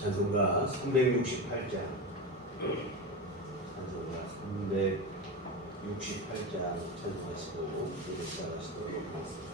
찬송가 368장 찬송하시고 예배 시작하시도록 하겠습니다.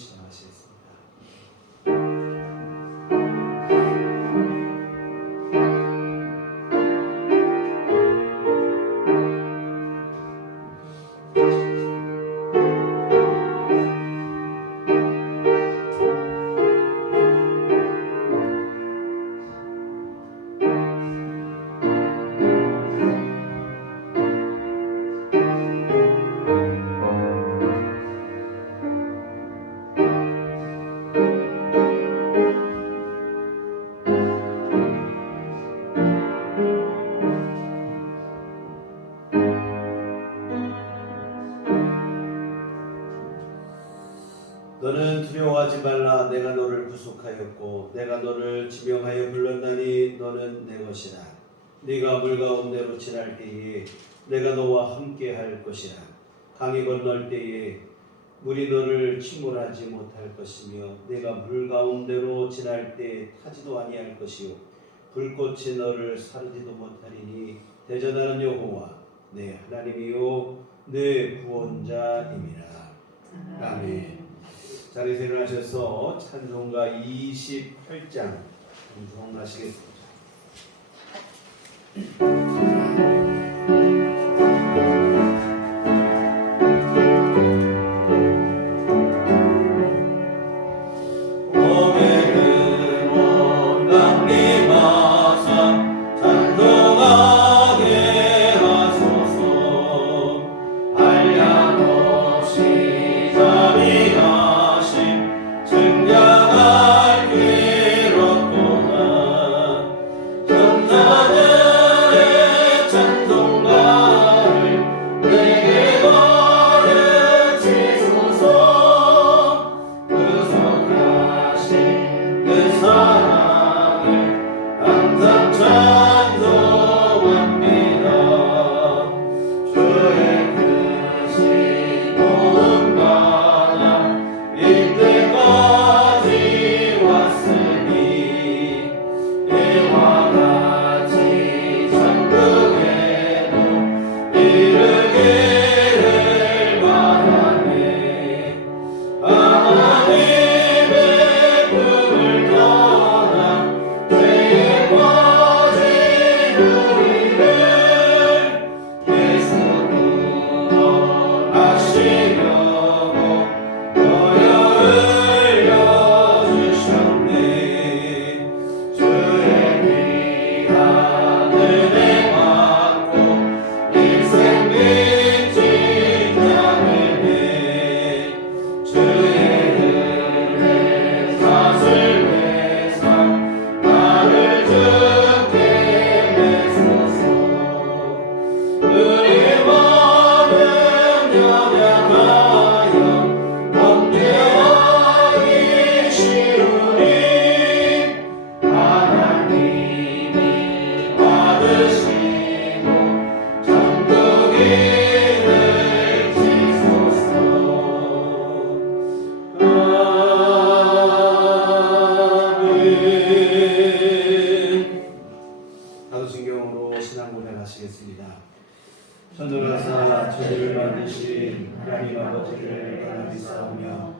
시작하시겠습니다. 너는 두려워하지 말라. 내가 너를 구속하였고 내가 너를 지명하여 불렀나니 너는 내 것이라. 네가 물 가운데로 지날 때에 내가 너와 함께 할 것이라. 강이 건널 때에 물이 너를 침몰하지 못할 것이며 네가 물 가운데로 지날 때 타지도 아니할 것이요 불꽃이 너를 사르지도 못하리니 대전하는 여호와 내 하나님이요 내 구원자임이라. 아멘. 자리에서 일어나셔서 찬송가 28장 봉송하시겠습니다. 사도신경으로 신앙 고백하시겠습니다. 천도라사 천지를 만드신 하나님 아버지를 하나님 믿사오며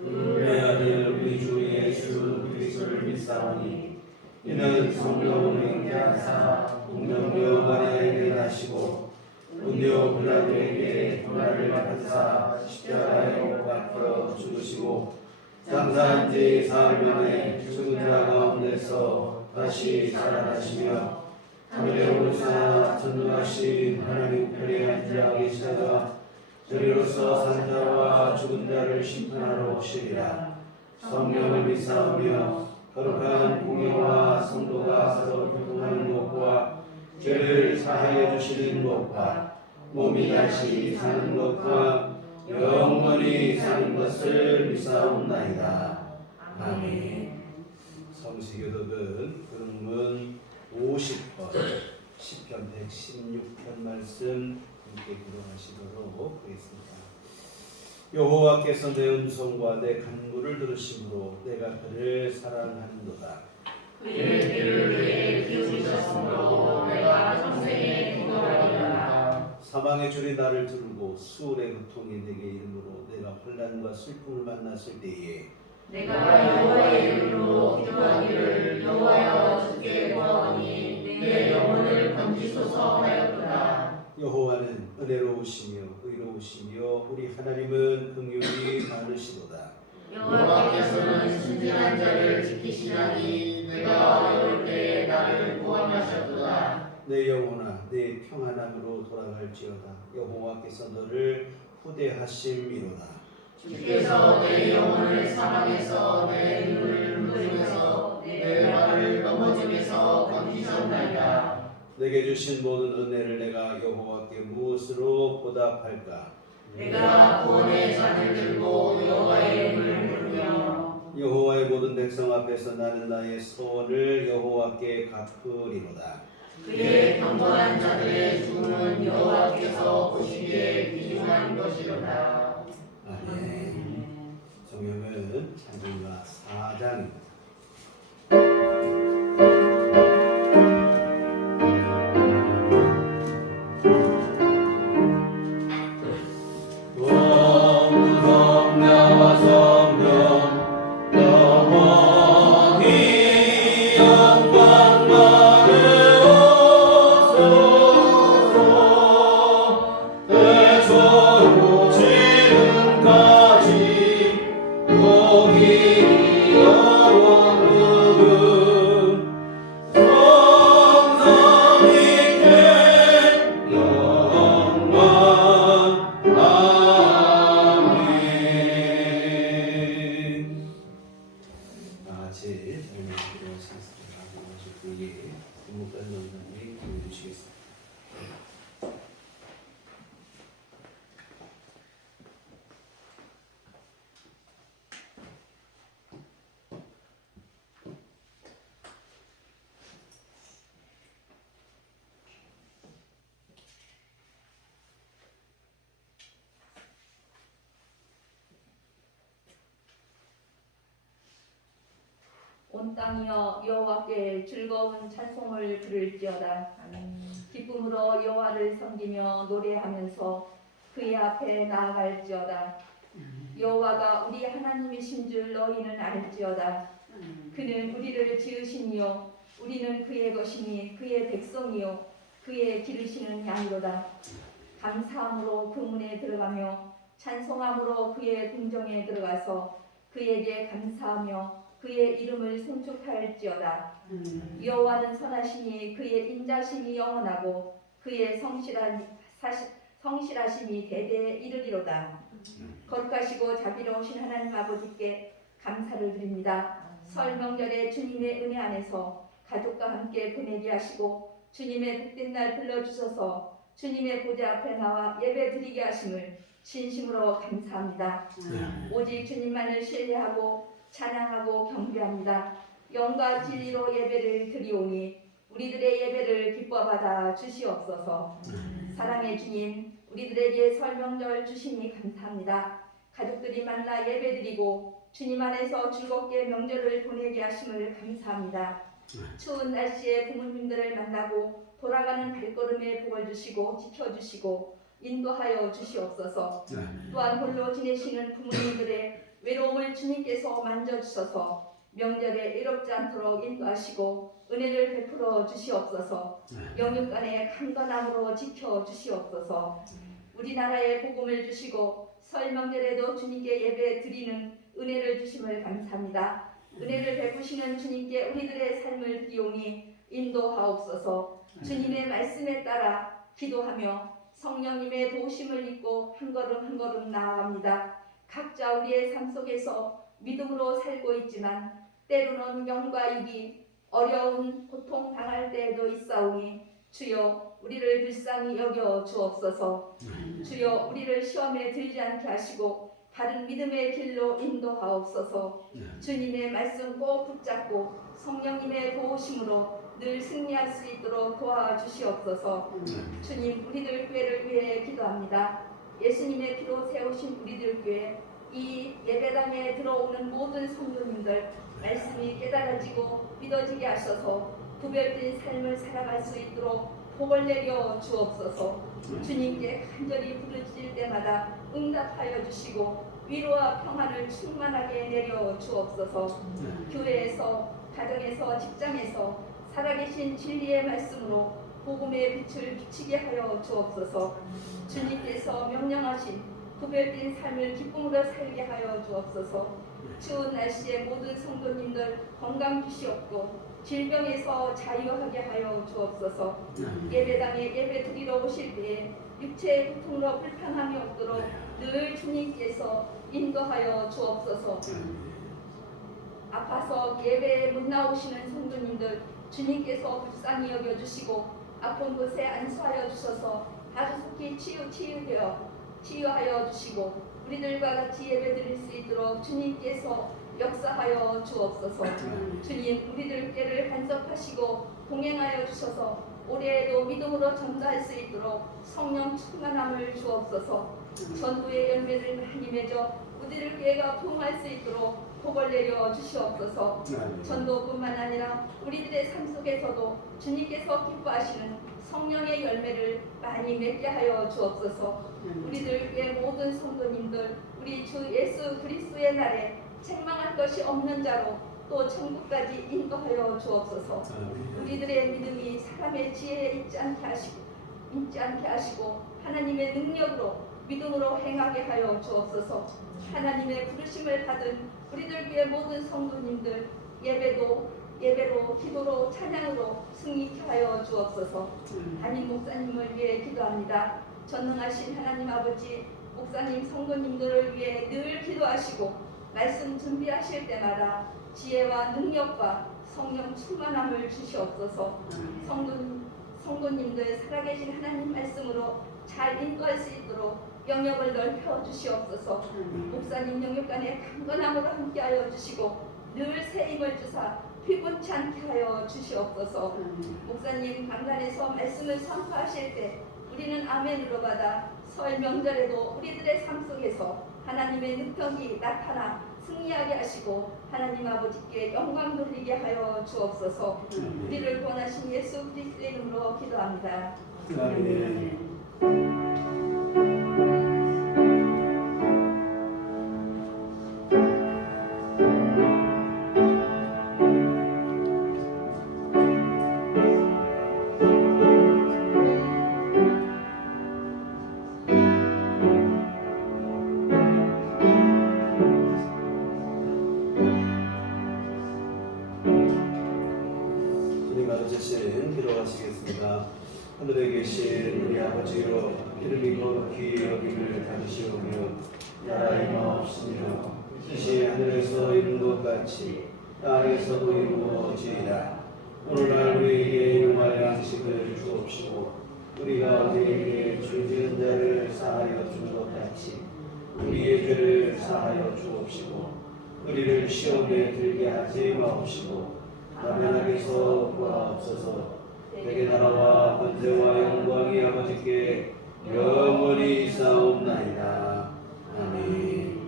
우리 아들 우리 주 예수 그리스도를 믿사오니 이는 성령으로 잉태하사 동정녀 마리아에게 나시고 본디오 빌라도에게 고난을 받으사 십자가에 못 박혀 죽으시고 장사한 지 사흘 만에 죽은 자 가운데서 다시 살아나시며 하늘에 오르사 전능하신 하나님 우편에 앉아 계시다가 저리로서 산자와 죽은 자를 심판하러 오시리라. 성령을 믿사오며 거룩한 공예와 성도가 서로 교통하는 것과 죄를 사하여 주시는 것과 몸이 다시 사는 것과 영원히 사는 것을 믿사옵나이다. 아멘. 성시교독은 그러면 50번 10편 116편 말씀 함께 기도하시도록 하겠습니다. 여호와께서 내 음성과 내 간구를 들으심으로 내가 그를 사랑하는도다. 그의 귀를 내게 기울이셨으므로 내가 평생에 기도하리라. 사망의 줄이 나를 두르고 수월의 고통이 내게 이르므로 내가 혼란과 슬픔을 만났을 때에 내가 여호와의 이름으로 기도하기를 여호와여 주께 구하오니 내 영혼을 건지소서 하였도다. 여호와는 은혜로우시며 의로우시며 우리 하나님은 긍휼이 많으시도다. 여호와께서는 순진한 자를 지키시나니 내가 어려울 때에 나를 구원하셨도다. 내 영혼아 내 평안함으로 돌아갈지어다. 여호와께서 너를 후대하심이로다. 주께서 내 영혼을 사망에서 내 눈을 물중에서 내 발을 넘어짐에서 건지셨나이다. 내게 주신 모든 은혜를 내가 여호와께 무엇으로 보답할까? 내가 구원의 잔을 들고 여호와의 이름을 부르며 여호와의 모든 백성 앞에서 나는 나의 소원을 여호와께 갚으리로다. 그의 경건한 자들의 죽음은 여호와께서 보시기에 귀중한 것이로다. 아멘. 성경은 찬송가 4장입니다. 온 땅이여 여호와께 즐거운 찬송을 부를지어다. 기쁨으로 여호와를 섬기며 노래하면서 그의 앞에 나아갈지어다. 여호와가 우리 하나님이신 줄 너희는 알지어다. 그는 우리를 지으시니요 우리는 그의 것이니 그의 백성이요 그의 기르시는 양이로다. 감사함으로 그 문에 들어가며 찬송함으로 그의 궁정에 들어가서 그에게 감사하며 그의 이름을 송축할지어다. 여호와는 선하시니 그의 인자심이 영원하고 그의 성실하심이 대대에 이르리로다. 거룩하시고 자비로우신 하나님 아버지께 감사를 드립니다. 설 명절에 주님의 은혜 안에서 가족과 함께 보내게 하시고 주님의 복된 날 불러주셔서 주님의 보좌 앞에 나와 예배 드리게 하심을 진심으로 감사합니다. 오직 주님만을 신뢰하고 찬양하고 경배합니다. 영과 진리로 예배를 드리오니 우리들의 예배를 기뻐 받아 주시옵소서. 사랑의 주님, 우리들에게 설 명절 주시니 감사합니다. 가족들이 만나 예배드리고 주님 안에서 즐겁게 명절을 보내게 하심을 감사합니다. 추운 날씨에 부모님들을 만나고 돌아가는 발걸음에 복을 주시고 지켜주시고 인도하여 주시옵소서. 또한 홀로 지내시는 부모님들의 외로움을 주님께서 만져주셔서 명절에 외롭지 않도록 인도하시고 은혜를 베풀어 주시옵소서. 영육간의 강건함으로 지켜 주시옵소서. 우리나라에 복음을 주시고 설 명절에도 주님께 예배 드리는 은혜를 주심을 감사합니다. 은혜를 베푸시는 주님께 우리들의 삶을 드리오니 인도하옵소서. 주님의 말씀에 따라 기도하며 성령님의 도우심을 입고 한 걸음 한 걸음 나아갑니다. 각자 우리의 삶 속에서 믿음으로 살고 있지만 때로는 영과 이기 어려운 고통 당할 때에도 있사오니 주여 우리를 불쌍히 여겨 주옵소서. 주여 우리를 시험에 들지 않게 하시고 바른 믿음의 길로 인도하옵소서. 주님의 말씀 꼭 붙잡고 성령님의 도우심으로 늘 승리할 수 있도록 도와주시옵소서. 주님, 우리들 교회를 위해 기도합니다. 예수님의 피로 세우신 우리들 교회, 이 예배당에 들어오는 모든 성도님들 말씀이 깨달아지고 믿어지게 하셔서 구별된 삶을 살아갈 수 있도록 복을 내려 주옵소서. 주님께 간절히 부르짖을 때마다 응답하여 주시고 위로와 평안을 충만하게 내려 주옵소서. 교회에서, 가정에서, 직장에서 살아계신 진리의 말씀으로 복음의 빛을 비치게 하여 주옵소서. 주님께서 명령하신 구별된 삶을 기쁨으로 살게 하여 주옵소서. 추운 날씨에 모든 성도님들 건강 주시옵고 질병에서 자유하게 하여 주옵소서. 예배당에 예배 드리러 오실 때에 육체의 고통으로 불편함이 없도록 늘 주님께서 인도하여 주옵소서. 아파서 예배에 못 나오시는 성도님들 주님께서 불쌍히 여겨주시고 아픈 곳에 안수하여 주셔서 아주 속히 치유하여 주시고 우리들과 같이 예배 드릴 수 있도록 주님께서 역사하여 주옵소서. 주님, 우리들께를 간섭하시고 동행하여 주셔서 올해에도 믿음으로 전도할 수 있도록 성령 충만함을 주옵소서. 전도의 열매를 많이 맺어 우리들 교회가 부흥할 수 있도록 복을 내려 주시옵소서. 전도뿐만 아니라 우리들의 삶 속에서도 주님께서 기뻐하시는 성령의 열매를 많이 맺게 하여 주옵소서. 우리들 교회 모든 성도님들 우리 주 예수 그리스도의 날에 책망할 것이 없는 자로 또 천국까지 인도하여 주옵소서. 우리들의 믿음이 사람의 지혜에 있지 않게 하시고 하나님의 능력으로 믿음으로 행하게 하여 주옵소서. 하나님의 부르심을 받은 우리들 교회 모든 성도님들 예배로 기도로 찬양으로 승리케 하여 주옵소서. 담임 목사님을 위해 기도합니다. 전능하신 하나님 아버지, 목사님 성도님들을 위해 늘 기도하시고 말씀 준비하실 때마다 지혜와 능력과 성령 충만함을 주시옵소서. 성도님들 살아계신 하나님 말씀으로 잘 인도할 수 있도록 영역을 넓혀 주시옵소서. 목사님 영역간에 강건함으로 함께하여 주시고 늘 새 힘을 주사 피곤치 않게 하여 주시옵소서. 목사님 강단에서 말씀을 선포하실 때 우리는 아멘으로 받아 설 명절에도 우리들의 삶 속에서 하나님의 능력이 나타나 승리하게 하시고 하나님 아버지께 영광 돌리게 하여 주옵소서. 우리를 구원하신 예수 그리스도의 이름으로 기도합니다. 아멘. 기도하시겠습니다. 하늘에 계신 우리 아버지여, 이름이 거룩히 여김을 받으시오며 나라의 마옵시며 뜻이 하늘에서 이룬 것 같이 땅에서도 이루어지이다. 오늘날 우리에게 일용할 양식을 주옵시고 우리가 우리에게 죄 지은 자를 사하여 준 것 같이 우리의 죄를 사하여 주옵시고 우리를 시험에 들게 하지 마옵시고 다만 악에서 구하옵소서. 내게 나라와 권세와 영광이 아버지께 영원히 있사옵나이다. 아멘.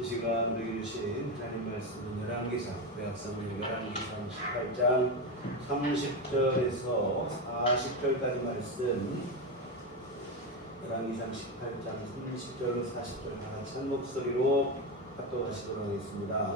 이 시간 우리에게 주신 하나님 말씀은 열왕기상, 구약성경 열왕기상 18장 30절에서 40절까지 말씀, 열왕기상 18장 30절 40절 다 같이 한 목소리로 합독하시도록 하겠습니다.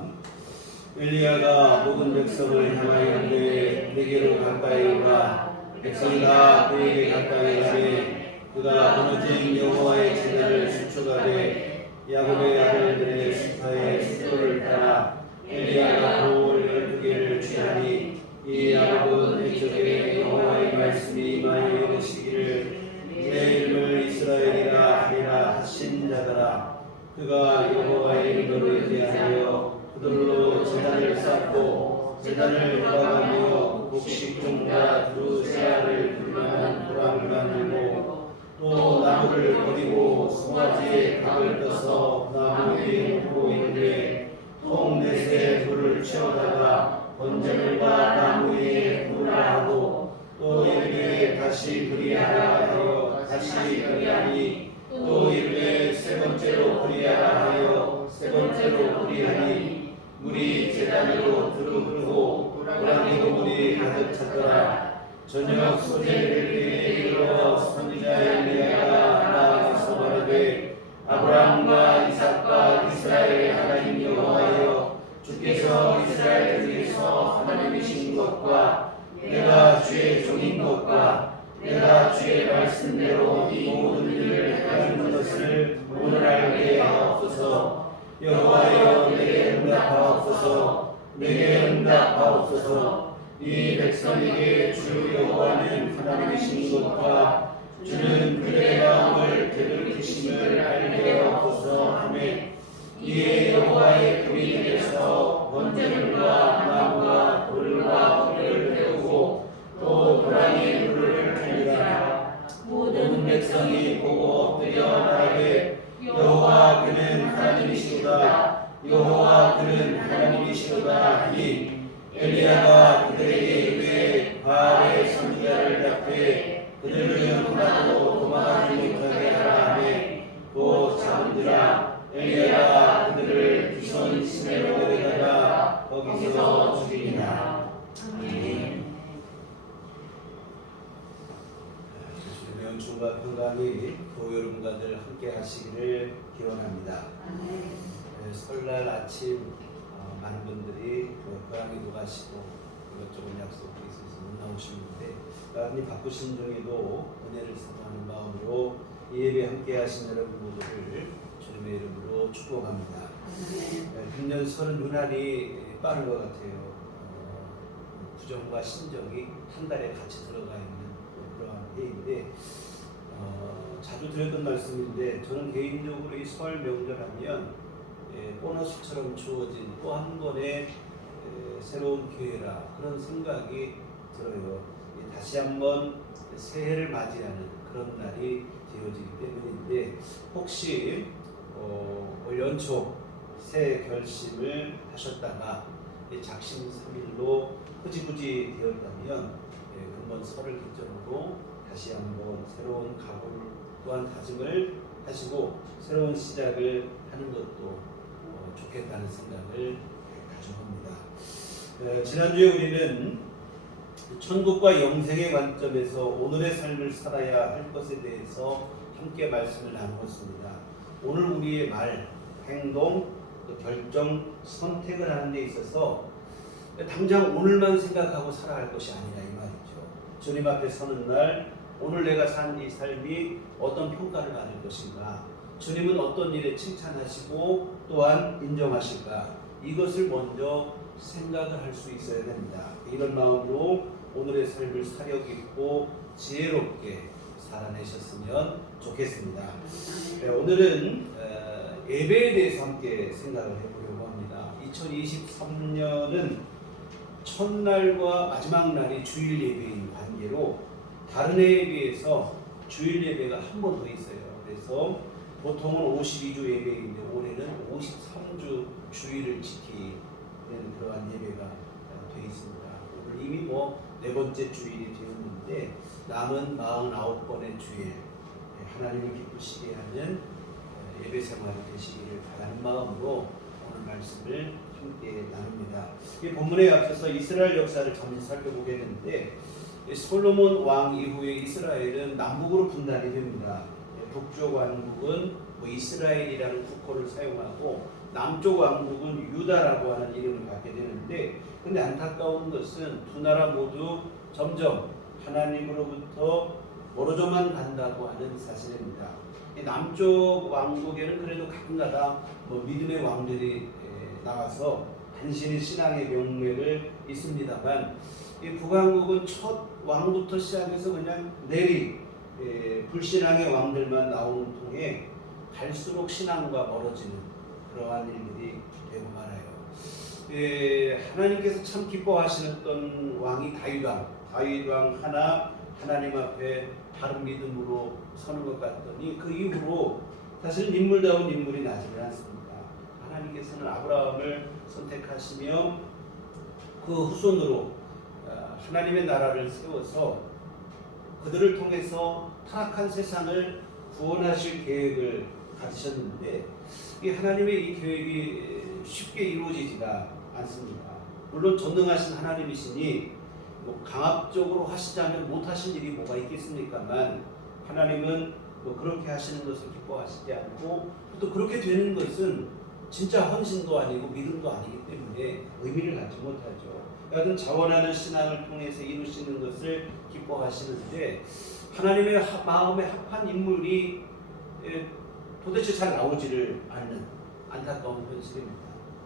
엘리야가 모든 백성을 향하였는데 내게로 가까이 오라. 백성이 다 그에게 가까이 가매 그가 무너진 여호와의 제단을 수축하되 야곱의 아들들의 수파의 수도를 따라 엘리야가 돌 12개를 취하니 이 야곱은 이쪽에 여호와의 말씀이 임하여 이르시기를 내 이름을 이스라엘이라 하리라 하신 자더라. 그가 여호와의 이름을 의지하여 그들로 제단을 쌓고 제단을 돌아가며 곡식종과 두새알을 불만한 도랑을 만들고 또 나무를 버리고 송아지에 각을 떠서 나무 위에 놓고 이르되 통넷에 불을 채우다가 번제물과 나무 위에 구우라 하고 또 이르되 다시 그리하라 하여 다시 그리하니 또 이르되 세 번째로 그리하라 하여 세 번째로 그리하니 물이 제단으로 두루 흐르고 호랑이도 물이 가득 찼더라. 저녁 소재를 이르러 선지자 엘리야가 나와서 말하되 아브라함과 이삭과 이스라엘의 하나님 여호와여 주께서 이스라엘 중에서 하나님이신 것과 내가 주의 종인 것과 내가 주의 말씀대로 이 모든 일을 행하는 것을 오늘 알게 하옵소서. 여호와여 내게 응답하옵소서. 내게 응답하옵소서. 이 백성에게 주 여호와는 하나님이신 것과 주는 그들의 마음을 되돌리심을 알게 하옵소서 하매 이에 여호와의 불이 내려서 번제물과 나무와 돌과 불을 태우고 또 도랑의 물을 흘리라. 모든 백성이 보고 엎드려 말하되 여호와 그는 하나님이시로다. 여호와 그는 하나님이시로다 하니 엘리야가 그들에게 이르되 바알의 선지자를 잡되 그들 중 하나도 도망하지 못하게 하라 하매 곧 잡은지라 엘리야가 그들을 기손 시내로 데려다가 거기서 죽이니라. 아멘. 주님의 은총과 평강이 교회 여러분과들 함께 하시기를 기원합니다. 설날 아침 많은 분들이 고향에도 가시고 이것저것 약속이 있어서 못 나오시는데 여러분이 바쁘신 중에도 은혜를 사모하는 마음으로 이 예배 함께 하신 여러분 모두를 주님의 이름으로 축복합니다. 금년 설은 유난히 빠른 것 같아요. 구정과 신정이 한 달에 같이 들어가 있는 그러한 때인데 자주 드렸던 말씀인데 저는 개인적으로 이 설 명절하면 보너스처럼 주어진 또 한 번의 새로운 기회라 그런 생각이 들어요. 다시 한번 새해를 맞이하는 그런 날이 되어지기 때문인데 혹시 올 연초 새 결심을 하셨다가 작심삼일로 흐지부지 되었다면 금번 설을 기점으로 다시 한번 새로운 각오를 또한 다짐을 하시고 새로운 시작을 하는 것도 좋겠다는 생각을 가져봅니다. 지난주에 우리는 천국과 영생의 관점에서 오늘의 삶을 살아야 할 것에 대해서 함께 말씀을 나누었습니다. 오늘 우리의 말, 행동, 결정, 선택을 하는 데 있어서 당장 오늘만 생각하고 살아갈 것이 아니라 이 말이죠. 주님 앞에 서는 날 오늘 내가 산 이 삶이 어떤 평가를 받을 것인가, 주님은 어떤 일에 칭찬하시고 또한 인정하실까, 이것을 먼저 생각을 할 수 있어야 됩니다. 이런 마음으로 오늘의 삶을 사력 있고 지혜롭게 살아내셨으면 좋겠습니다. 오늘은 예배에 대해서 함께 생각을 해보려고 합니다. 2023년은 첫날과 마지막 날이 주일 예배인 관계로 다른 해에 비해서 주일 예배가 한 번 더 있어요. 그래서 보통은 52주 예배인데 올해는 53주 주일을 지키는 그러한 예배가 되어 있습니다. 오늘 이미 네 번째 주일이 되었는데 남은 49번의 주일 하나님을 기쁘시게 하는 예배 생활이 되시기를 바라는 마음으로 오늘 말씀을 함께 나눕니다. 이 본문에 앞서서 이스라엘 역사를 잠시 살펴보겠는데 솔로몬 왕 이후에 이스라엘은 남북으로 분단이 됩니다. 북쪽 왕국은 이스라엘이라는 국호를 사용하고 남쪽 왕국은 유다라고 하는 이름을 갖게 되는데 근데 안타까운 것은 두 나라 모두 점점 하나님으로부터 멀어져만 간다고 하는 사실입니다. 남쪽 왕국에는 그래도 가끔가다 믿음의 왕들이 나와서 간신히 신앙의 명맥을 있습니다만 이 북왕국은 첫 왕부터 시작해서 그냥 불신앙의 왕들만 나오는 통에 갈수록 신앙과 멀어지는 그러한 일들이 되고 말아요. 하나님께서 참 기뻐하시는 왕이 다윗왕 하나 하나님 앞에 바른 믿음으로 서는 것 같더니 그 이후로 사실 인물다운 인물이 나지는 않습니다. 하나님께서는 아브라함을 선택하시며 그 후손으로 하나님의 나라를 세워서 그들을 통해서 타락한 세상을 구원하실 계획을 가지셨는데 이 하나님의 이 계획이 쉽게 이루어지지가 않습니다. 물론 전능하신 하나님이시니 뭐 강압적으로 하시자면 못 하실 일이 뭐가 있겠습니까만 하나님은 뭐 그렇게 하시는 것을 기뻐하시지 않고 또 그렇게 되는 것은 진짜 헌신도 아니고 믿음도 아니기 때문에 의미를 갖지 못하죠. 여하튼 자원하는 신앙을 통해서 이루시는 것을 기뻐하시는데 하나님의 마음에 합한 인물이 도대체 잘 나오지를 않는 안타까운 현실입니다.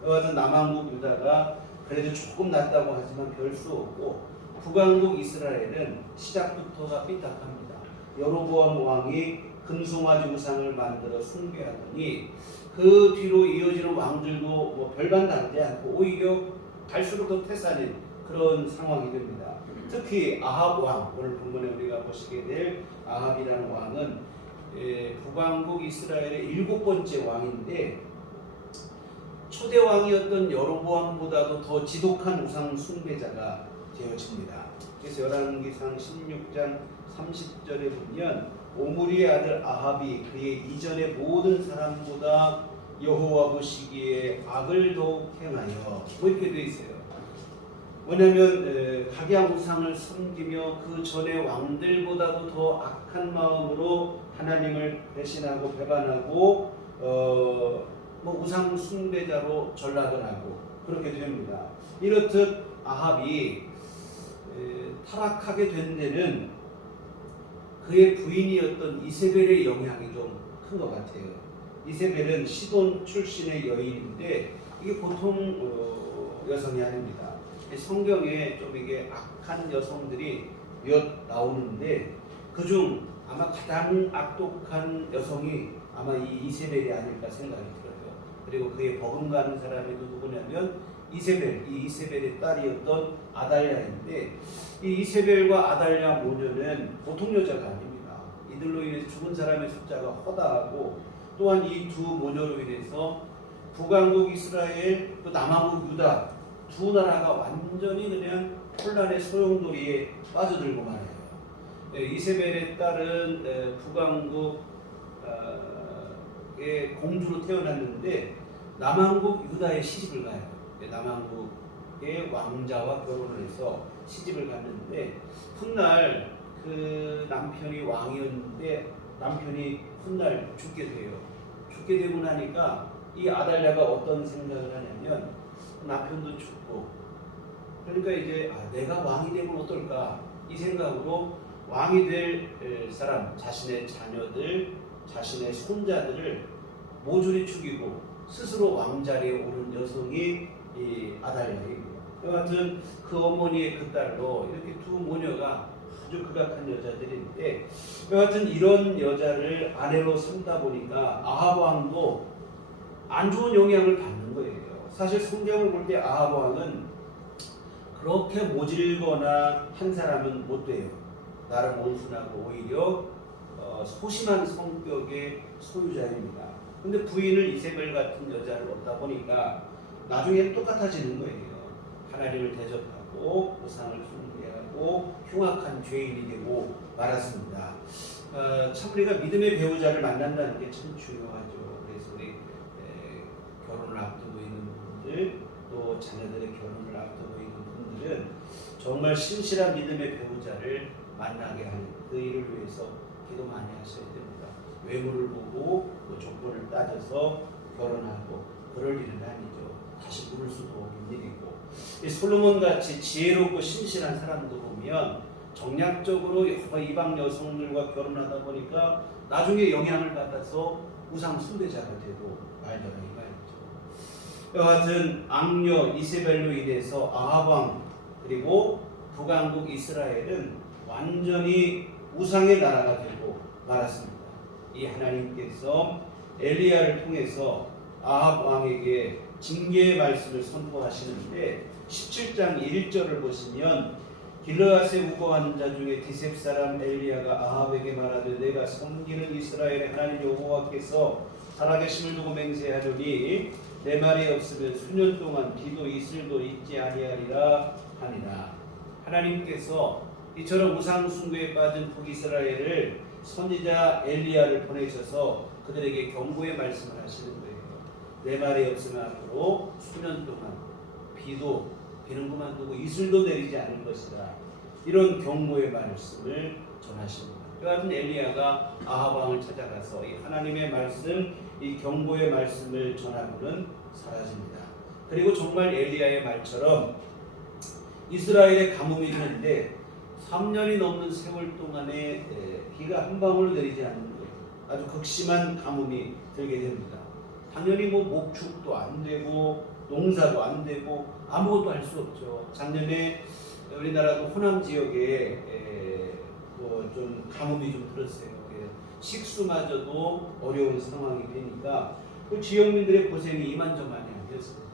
여하튼 남한국 유다가 그래도 조금 낫다고 하지만 별 수 없고 북왕국 이스라엘은 시작부터가 삐딱합니다. 여로보암 왕이 금송아지 우상을 만들어 숭배하더니 그 뒤로 이어지는 왕들도 뭐 별반 다르지 않고 오히려 갈수록 더 태산인 그런 상황이 됩니다. 특히 아합 왕, 오늘 본문에 우리가 보시게 될 아합이라는 왕은 북왕국 이스라엘의 7번째 왕인데 초대 왕이었던 여로보암보다도 더 지독한 우상 숭배자가 되어집니다. 그래서 열왕기상 16장 30절에 보면 오므리의 아들 아합이 그의 이전의 모든 사람보다 여호와 보시기에 악을 더욱 행하여 뭐 이렇게 되어 있어요. 뭐냐면 각양 우상을 섬기며 그 전의 왕들보다도 더 악한 마음으로 하나님을 배신하고 배반하고 뭐 우상 숭배자로 전락을 하고 그렇게 됩니다. 이렇듯 아합이 타락하게 된 데는 그의 부인이었던 이세벨의 영향이 좀 큰 것 같아요. 이세벨은 시돈 출신의 여인인데 이게 보통 여성이 아닙니다. 성경에 좀 이게 악한 여성들이 몇 나오는데 그중 아마 가장 악독한 여성이 아마 이 이세벨이 아닐까 생각이 들어요. 그리고 그의 버금가는 사람이 누구냐면 이세벨, 이 이세벨의 딸이었던 아달랴인데 이 이세벨과 아달랴 모녀는 보통 여자가 아닙니다. 이들로 인해서 죽은 사람의 숫자가 허다하고 또한 이 두 모녀로 인해서 북왕국 이스라엘 또 남왕국 유다 두 나라가 완전히 그냥 혼란의 소용돌이에 빠져들고 말해요. 이세벨의 딸은 북왕국의 공주로 태어났는데 남왕국 유다에 시집을 가요. 남왕국의 왕자와 결혼을 해서 시집을 갔는데 훗날 그 남편이 왕이었는데 남편이 훗날 죽게 돼요. 죽게 되고 나니까 이 아달랴가 어떤 생각을 하냐면 남편도 죽고 그러니까 이제 내가 왕이 되면 어떨까 이 생각으로 왕이 될 사람 자신의 자녀들 자신의 손자들을 모조리 죽이고 스스로 왕자리에 오른 여성이 이 아달랴입니다. 여하튼 그 어머니의 그 딸로 이렇게 두 모녀가 아주 극악한 여자들인데 여하튼 이런 여자를 아내로 삼다 보니까 아합 왕도 안 좋은 영향을 받는 거예요. 사실 성경을 볼 때 아합 왕은 그렇게 모질거나 한 사람은 못 돼요. 나름 온순하고 오히려 소심한 성격의 소유자입니다. 근데 부인을 이세벨 같은 여자를 얻다 보니까 나중에 똑같아지는 거예요. 하나님을 대적하고 우상을 숭배하고 흉악한 죄인이 되고 말았습니다. 참 우리가 믿음의 배우자를 만난다는 게 참 중요하죠. 그래서 우리 결혼을 앞두고 있는 분들 또 자녀들의 결혼을 앞두고 있는 분들은 정말 신실한 믿음의 배우자를 만나게 하는 그 일을 위해서 기도 많이 하셔야 됩니다. 외모를 보고 그 조건을 따져서 결혼하고 그럴 일은 아니죠. 다시 부를 수도 없는 일이고 이 솔로몬 같이 지혜롭고 신실한 사람도 보면 정략적으로 이방 여성들과 결혼하다 보니까 나중에 영향을 받아서 우상 숭배자가 되고 말더라 이 말이죠. 여하튼 악녀 이세벨로 인해서 아합 왕 그리고 북왕국 이스라엘은 완전히 우상의 나라가 되고 말았습니다. 이 하나님께서 엘리야를 통해서 아합 왕에게 징계의 말씀을 선포하시는데 17장 1절을 보시면 길르앗에 우거한 자 중에 디셉 사람 엘리야가 아합에게 말하되 내가 섬기는 이스라엘의 하나님 여호와께서 살아계심을 두고 맹세하노니 내 말이 없으면 수년 동안 비도 이슬도 있지 아니하리라 하니라. 하나님께서 이처럼 우상 숭배에 빠진 북이스라엘을 선지자 엘리야를 보내셔서 그들에게 경고의 말씀을 하시는 거예요. 내 말이 없으면 앞으로 수년 동안 비는 그만두고 이슬도 내리지 않을 것이다. 이런 경고의 말씀을 전하십니다. 그 같은 엘리야가 아합 왕을 찾아가서 이 하나님의 말씀, 이 경고의 말씀을 전하고는 사라집니다. 그리고 정말 엘리야의 말처럼 이스라엘의 가뭄이 드는데 3년이 넘는 세월 동안에 비가 한 방울도 내리지 않는 거예요. 아주 극심한 가뭄이 들게 됩니다. 당연히 뭐 목축도 안 되고 농사도 안 되고 아무것도 할 수 없죠. 작년에 우리나라도 호남 지역에 뭐 좀 가뭄이 좀 들었어요. 식수마저도 어려운 상황이 되니까 그 지역민들의 고생이 이만저만이 아니었습니다.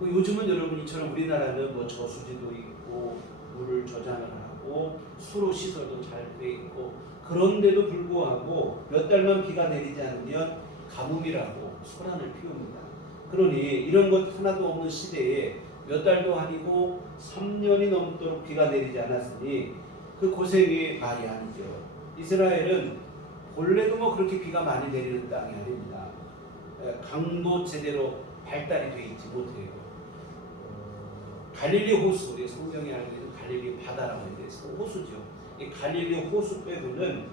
요즘은 여러분 이처럼 우리나라는 뭐 저수지도 있고 물을 저장을 하고 수로 시설도 잘 돼 있고 그런데도 불구하고 몇 달만 비가 내리지 않으면 가뭄이라고 소란을 피웁니다. 그러니 이런 것 하나도 없는 시대에 몇 달도 아니고 3년이 넘도록 비가 내리지 않았으니 그 고생이 말이 아니죠. 이스라엘은 본래도 뭐 그렇게 비가 많이 내리는 땅이 아닙니다. 강도 제대로 발달이 되어 있지 못해요. 갈릴리 호수, 우리 성경에 알고 있는 갈릴리 바다라고 하는데 호수죠. 이 갈릴리 호수 빼고는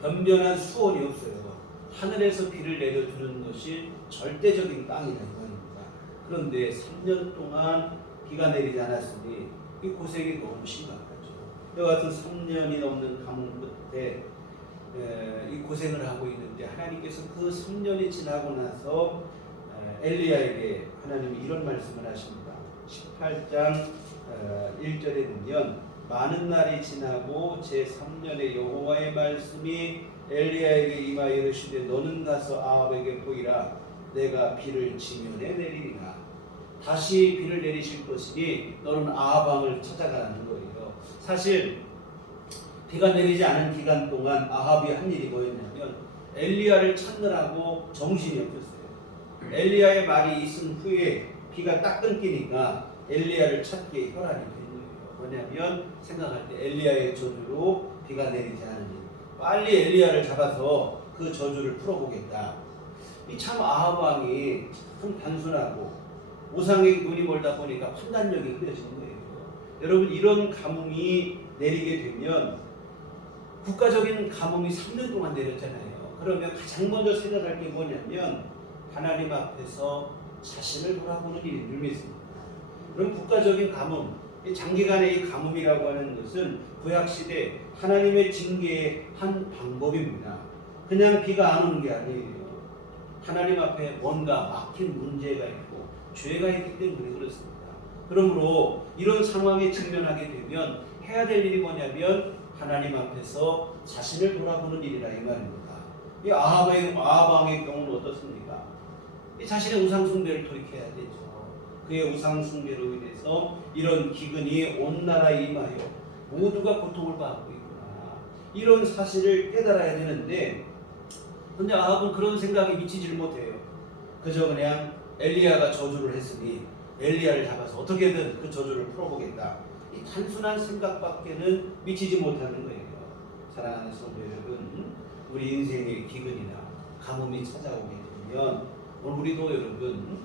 변변한 수원이 없어요. 하늘에서 비를 내려주는 것이 절대적인 땅이다 이 말입니다. 그런데 3년 동안 비가 내리지 않았으니 이 고생이 너무 심각하죠. 이와 같은 3년이 넘는 가뭄 끝에 이 고생을 하고 있는데 하나님께서 그 3년이 지나고 나서 엘리야에게 하나님이 이런 말씀을 하십니다. 18장 1절에 보면 많은 날이 지나고 제3년에 여호와의 말씀이 엘리야에게 임하여 이르시되 너는 가서 아합에게 보이라 내가 비를 지면에 내리리라. 다시 비를 내리실 것이니 너는 아합 왕을 찾아가라는 거예요. 사실 비가 내리지 않은 기간 동안 아합이 한 일이 뭐였냐면 엘리야를 찾느라고 정신이 없었어요. 엘리야의 말이 있은 후에 비가 딱 끊기니까 엘리야를 찾기에 혈안이 된 거예요. 뭐냐면 생각할 때 엘리야의 저주로 비가 내리지 않으니 빨리 엘리야를 잡아서 그 저주를 풀어보겠다. 이 참 아합 왕이 참 단순하고 우상에게 눈이 멀다 보니까 판단력이 흐려지는 거예요. 여러분 이런 가뭄이 내리게 되면 국가적인 가뭄이 3년 동안 내렸잖아요. 그러면 가장 먼저 생각할 게 뭐냐면 하나님 앞에서 자신을 돌아보는 일인 줄 믿습니다. 그럼 국가적인 가뭄, 장기간의 이 가뭄이라고 하는 것은 구약시대 하나님의 징계의 한 방법입니다. 그냥 비가 안 오는 게 아니에요. 하나님 앞에 뭔가 막힌 문제가 있고 죄가 있기 때문에 그렇습니다. 그러므로 이런 상황에 직면하게 되면 해야 될 일이 뭐냐면 하나님 앞에서 자신을 돌아보는 일이라 이 말입니다. 이 아합 왕의 경우는 어떻습니까? 자신의 우상 숭배를 돌이켜야 되죠. 그의 우상 숭배로 인해서 이런 기근이 온 나라에 임하여 모두가 고통을 받고 있구나. 이런 사실을 깨달아야 되는데 근데 아합은 그런 생각에 미치질 못해요. 그저 그냥 엘리야가 저주를 했으니 엘리야를 잡아서 어떻게든 그 저주를 풀어보겠다. 이 단순한 생각밖에는 미치지 못하는 거예요. 사랑하는 성도 여러분, 우리 인생의 기근이나 가뭄이 찾아오게 되면 우리도 여러분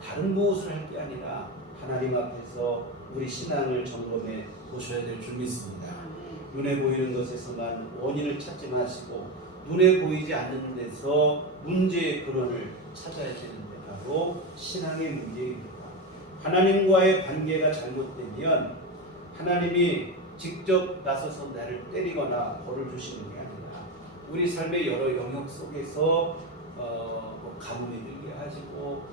다른 무엇을 할 게 아니라 하나님 앞에서 우리 신앙을 점검해 보셔야 될 줄 믿습니다. 눈에 보이는 것에서만 원인을 찾지 마시고 눈에 보이지 않는 데서 문제의 근원을 찾아야 되는데 바로 신앙의 문제입니다. 하나님과의 관계가 잘못되면 하나님이 직접 나서서 나를 때리거나 벌을 주시는 게 아니라 우리 삶의 여러 영역 속에서 가뭄이 들게 하시고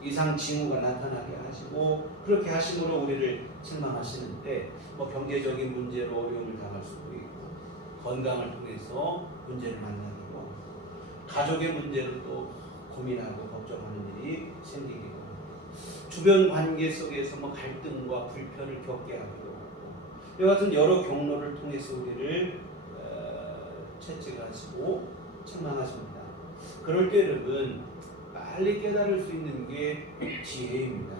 이상 징후가 나타나게 하시고 그렇게 하심으로 우리를 책망하시는데 경제적인 문제로 어려움을 당할 수도 있고 건강을 통해서 문제를 만나기도 하고 가족의 문제로 또 고민하고 걱정하는 일이 생기기도 하고 주변 관계 속에서 갈등과 불편을 겪게 하기도 하고 이와 같은 여러 경로를 통해서 우리를 채찍하시고 책망하십니다. 그럴 때 여러분 빨리 깨달을 수 있는 게 지혜입니다.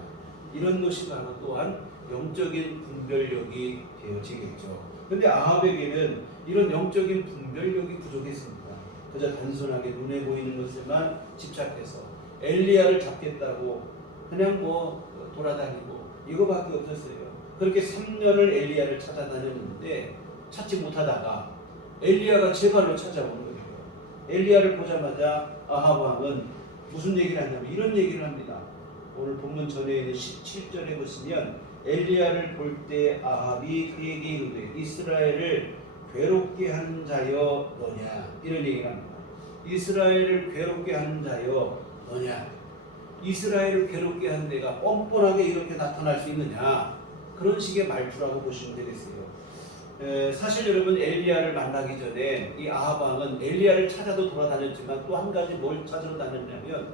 이런 것이 바로 또한 영적인 분별력이 되어지겠죠. 그런데 아합에게는 이런 영적인 분별력이 부족했습니다. 그저 단순하게 눈에 보이는 것에만 집착해서 엘리야를 잡겠다고 그냥 돌아다니고 이거밖에 없었어요. 그렇게 3년을 엘리야를 찾아다녔는데 찾지 못하다가 엘리야가 제 발로 찾아오는 거예요. 엘리야를 보자마자 아합 왕은 무슨 얘기를 하냐면 이런 얘기를 합니다. 오늘 본문 전에 있는 17절에 보시면 엘리야를 볼 때 아합이 그에게 이르되 이스라엘을 괴롭게 하는 자여 너냐, 이런 얘기를 합니다. 이스라엘을 괴롭게 하는 자여 너냐. 이스라엘을 괴롭게 하는 데가 뻔뻔하게 이렇게 나타날 수 있느냐, 그런 식의 말투라고 보시면 되겠어요. 사실 여러분, 엘리야를 만나기 전에 이 아합 왕은 엘리야를 찾아도 돌아다녔지만 또 한 가지 뭘 찾으러 다녔냐면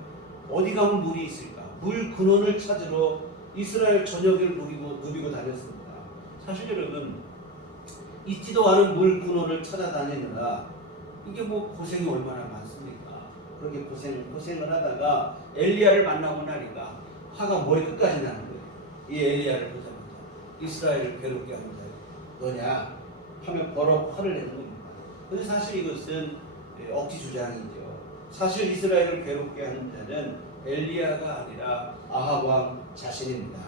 어디 가면 물이 있을까, 물 근원을 찾으러 이스라엘 전역을 누비고 다녔습니다. 사실 여러분, 있지도 않은 물 근원을 찾아다니느라 이게 뭐 고생이 얼마나 많습니까? 그렇게 고생을 하다가 엘리야를 만나고 나니까 화가 머리 끝까지 나는 거예요. 이 엘리야를 보자마자 이스라엘을 괴롭게 하는 자요 너냐 하면 버럭 화를 내는 겁니다. 그런데 사실 이것은 억지 주장이죠. 사실 이스라엘을 괴롭게 하는 자는 엘리야가 아니라 아합 왕 자신입니다.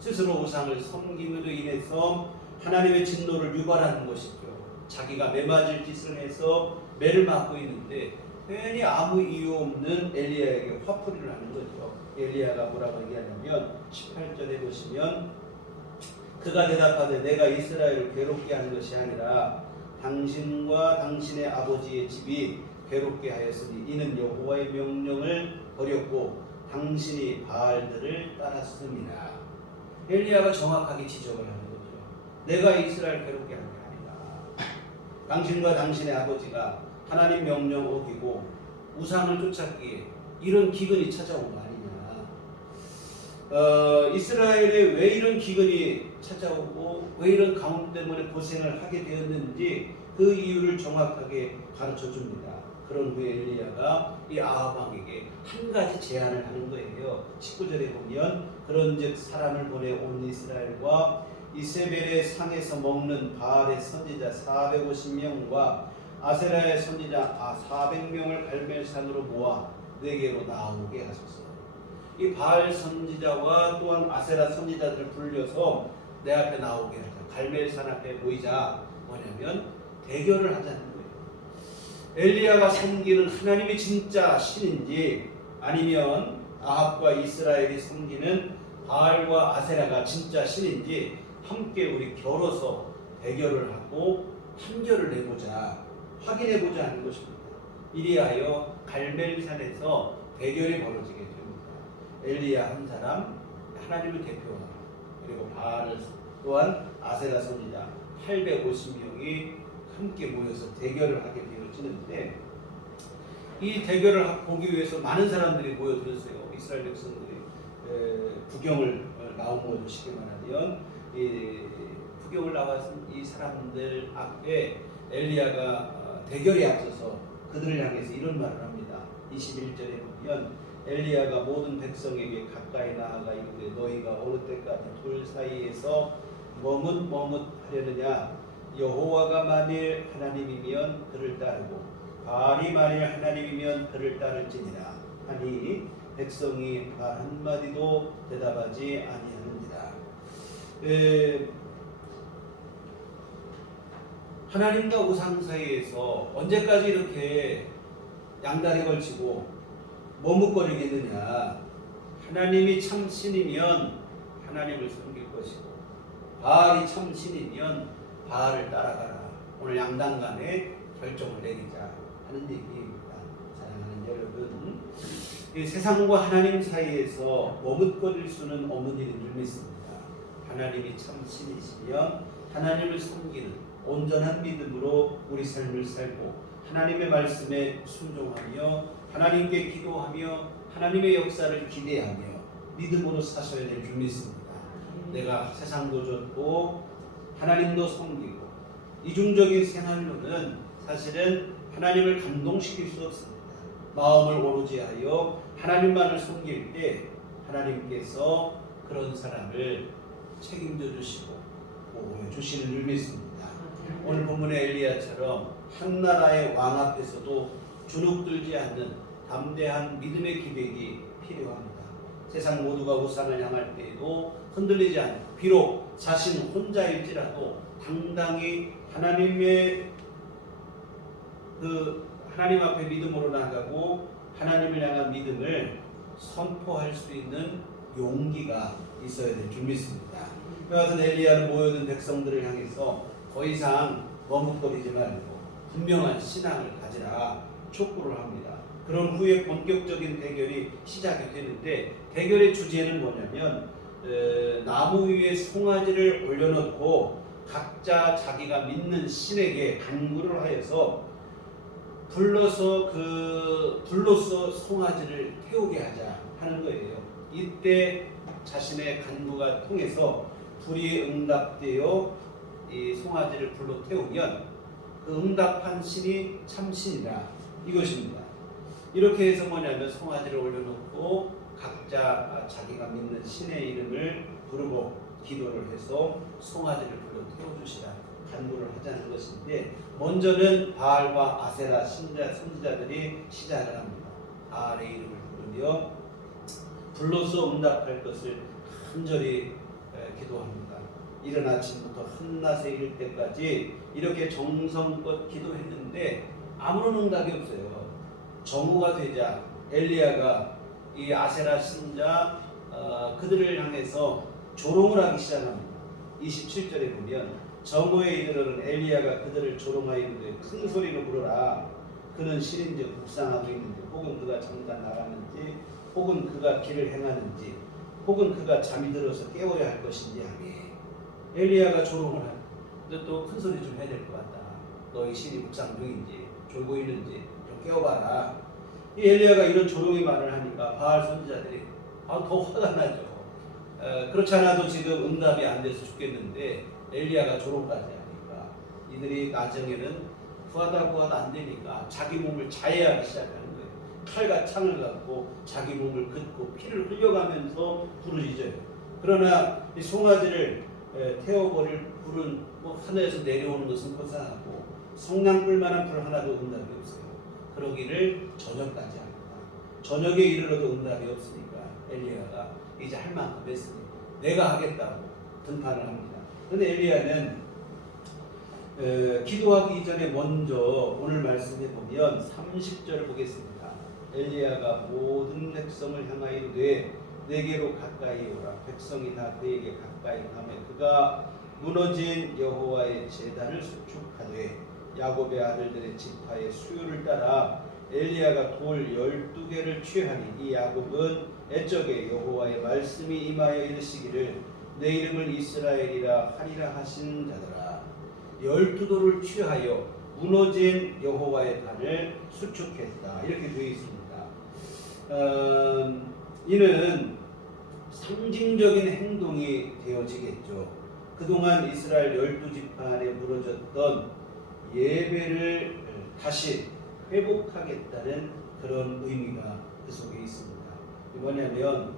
스스로 우상을 섬김으로 인해서 하나님의 진노를 유발하는 것이죠. 자기가 매맞을 짓을 해서 매를 맞고 있는데 괜히 아무 이유 없는 엘리야에게 화풀이를 하는 거죠. 엘리야가 뭐라고 얘기하냐면 18절에 보시면 그가 대답하되 내가 이스라엘을 괴롭게 하는 것이 아니라 당신과 당신의 아버지의 집이 괴롭게 하였으니 이는 여호와의 명령을 버렸고 당신이 바알들을 따랐습니다. 엘리야가 정확하게 지적을 하는 거죠. 내가 이스라엘 괴롭게 하는 게 아니라 당신과 당신의 아버지가 하나님 명령 어기고 우상을 쫓았기에 이런 기근이 찾아온 거 아니냐. 이스라엘에 왜 이런 기근이 찾아오고 왜 이런 가뭄 때문에 고생을 하게 되었는지 그 이유를 정확하게 가르쳐 줍니다. 그런 후에 엘리야가 이 아합 왕에게 한 가지 제안을 하는 거예요. 19절에 보면 그런즉 사람을 보내 온 이스라엘과 이세벨의 상에서 먹는 바알의 선지자 450명과 아세라의 선지자 400명을 갈멜산으로 모아 내게로 나오게 하소서. 이 바알 선지자와 또한 아세라 선지자들을 불려서 내 앞에 나오게 하자. 갈멜산 앞에 모이자. 뭐냐면 대결을 하자는 거예요. 엘리야가 섬기는 하나님이 진짜 신인지 아니면 아합과 이스라엘이 섬기는 바알과 아세라가 진짜 신인지 함께 우리 겨뤄서 대결을 하고 판결을 내보자, 확인해보자 하는 것입니다. 이리하여 갈멜산에서 대결이 벌어지게 됩니다. 엘리야 한 사람, 하나님을 대표하고 그리고 바알 또한 아세라 선지자 850명이 함께 모여서 대결을 하게 되어지는데 이 대결을 보기 위해서 많은 사람들이 모여들었어요. 이스라엘 백성들이 구경을 나온 것을 쉽게 말하면 이 구경을 나와서 이 사람들 앞에 엘리야가 대결에 앞서서 그들을 향해서 이런 말을 합니다. 21절에 보면 엘리야가 모든 백성에게 가까이 나아가 이르되 너희가 어느 때까지 돌 사이에서 머뭇머뭇하려느냐. 여호와가 만일 하나님이면 그를 따르고 바알이 만일 하나님이면 그를 따를지니라 하니 백성이 말 한마디도 대답하지 아니하는지라. 하나님과 우상 사이에서 언제까지 이렇게 양다리 걸치고 머뭇거리겠느냐. 하나님이 참 신이면 하나님을 섬길 것이고 바알이 참 신이면 바알을 따라가라. 오늘 양당 간에 결정을 내리자 하는 얘기입니다. 사랑하는 여러분, 이 세상과 하나님 사이에서 머뭇거릴 수는 없는 일인 줄 믿습니다. 하나님이 참 신이시면 하나님을 섬기는 온전한 믿음으로 우리 삶을 살고 하나님의 말씀에 순종하며 하나님께 기도하며 하나님의 역사를 기대하며 믿음으로 사셔야 될 줄 믿습니다. 내가 세상도 줬고 하나님도 섬기고 이중적인 생활로는 사실은 하나님을 감동시킬 수 없습니다. 마음을 오로지 하여 하나님만을 섬길 때 하나님께서 그런 사람을 책임져 주시고 보호해 주시는 줄 믿습니다. 오늘 본문의 엘리야처럼 한 나라의 왕 앞에서도 주눅들지 않는 담대한 믿음의 기백이 필요합니다. 세상 모두가 우상을 향할 때에도 흔들리지 않고 비록 자신 혼자일지라도 당당히 하나님의 하나님 앞에 믿음으로 나가고 하나님을 향한 믿음을 선포할 수 있는 용기가 있어야 될 줄 믿습니다. 그래서 엘리야는 모여든 백성들을 향해서 더 이상 머뭇거리지 말고 분명한 신앙을 가지라 촉구를 합니다. 그런 후에 본격적인 대결이 시작이 되는데 대결의 주제는 뭐냐면 나무 위에 송아지를 올려놓고 각자 자기가 믿는 신에게 간구를 하여서 불러서 불로써 송아지를 태우게 하자 하는 거예요. 이때 자신의 간구가 통해서 불이 응답되어 이 송아지를 불로 태우면 그 응답한 신이 참신이다 이것입니다. 이렇게 해서 뭐냐면 송아지를 올려놓고 각자 자기가 믿는 신의 이름을 부르고 기도를 해서 송아지를 불러 태워주시라 간구를 하자는 것인데 먼저는 바알과 아세라 선지자들이 시작을 합니다. 바알의 이름을 부르며 불로써 응답할 것을 간절히 기도합니다. 이른 아침부터 한낮에 이를 때까지 이렇게 정성껏 기도했는데 아무런 응답이 없어요. 정오가 되자 엘리야가 이 아세라 신자 그들을 향해서 조롱을 하기 시작합니다. 27절에 보면 정오에 이르러는 엘리야가 그들을 조롱하여 이르되 큰 소리로 부르라. 그는 신인지 묵상하고 있는지 혹은 그가 잠깐 나갔는지 혹은 그가 길을 행하는지 혹은 그가 잠이 들어서 깨워야 할 것인지 하니 엘리야가 조롱을 하고 근데 또 큰 소리 좀 해야 될 것 같다. 너희 신이 묵상 중인지 졸고 있는지 좀 깨워봐라. 이 엘리야가 이런 조롱의 말을 하니까 바알 선지자들이 더 화가 나죠. 그렇지 않아도 지금 응답이 안 돼서 죽겠는데 엘리야가 조롱까지 하니까 이들이 나중에는 구하다 안 되니까 자기 몸을 자해하기 시작하는 거예요. 칼과 창을 갖고 자기 몸을 긋고 피를 흘려가면서 부르짖어요. 그러나 이 송아지를 태워버릴 불은 하늘에서 내려오는 것은 고사하고 성냥불만한 불 하나도 응답이 없어요. 그러기를 저녁까지 합니다. 저녁에 이르러도 응답이 없으니까 엘리야가 이제 할 만큼 했으니 내가 하겠다고 등판을 합니다. 그런데 엘리야는 기도하기 이전에 먼저 오늘 말씀해 보면 30절 보겠습니다. 엘리야가 모든 백성을 향하여 이르되 내게로 가까이 오라. 백성이 다 그에게 가까이 가매 그가 무너진 여호와의 제단을 수축하되 야곱의 아들들의 지파의 수요를 따라 엘리야가 돌 12개를 취하니 이 야곱은 애적에 여호와의 말씀이 임하여 이르시기를 내 이름을 이스라엘이라 하리라 하신 자들아 12돌을 취하여 무너진 여호와의 단을 수축했다. 이렇게 되어 있습니다. 이는 상징적인 행동이 되어지겠죠. 그동안 이스라엘 12지파 안에 무너졌던 예배를 다시 회복하겠다는 그런 의미가 그 속에 있습니다. 뭐냐면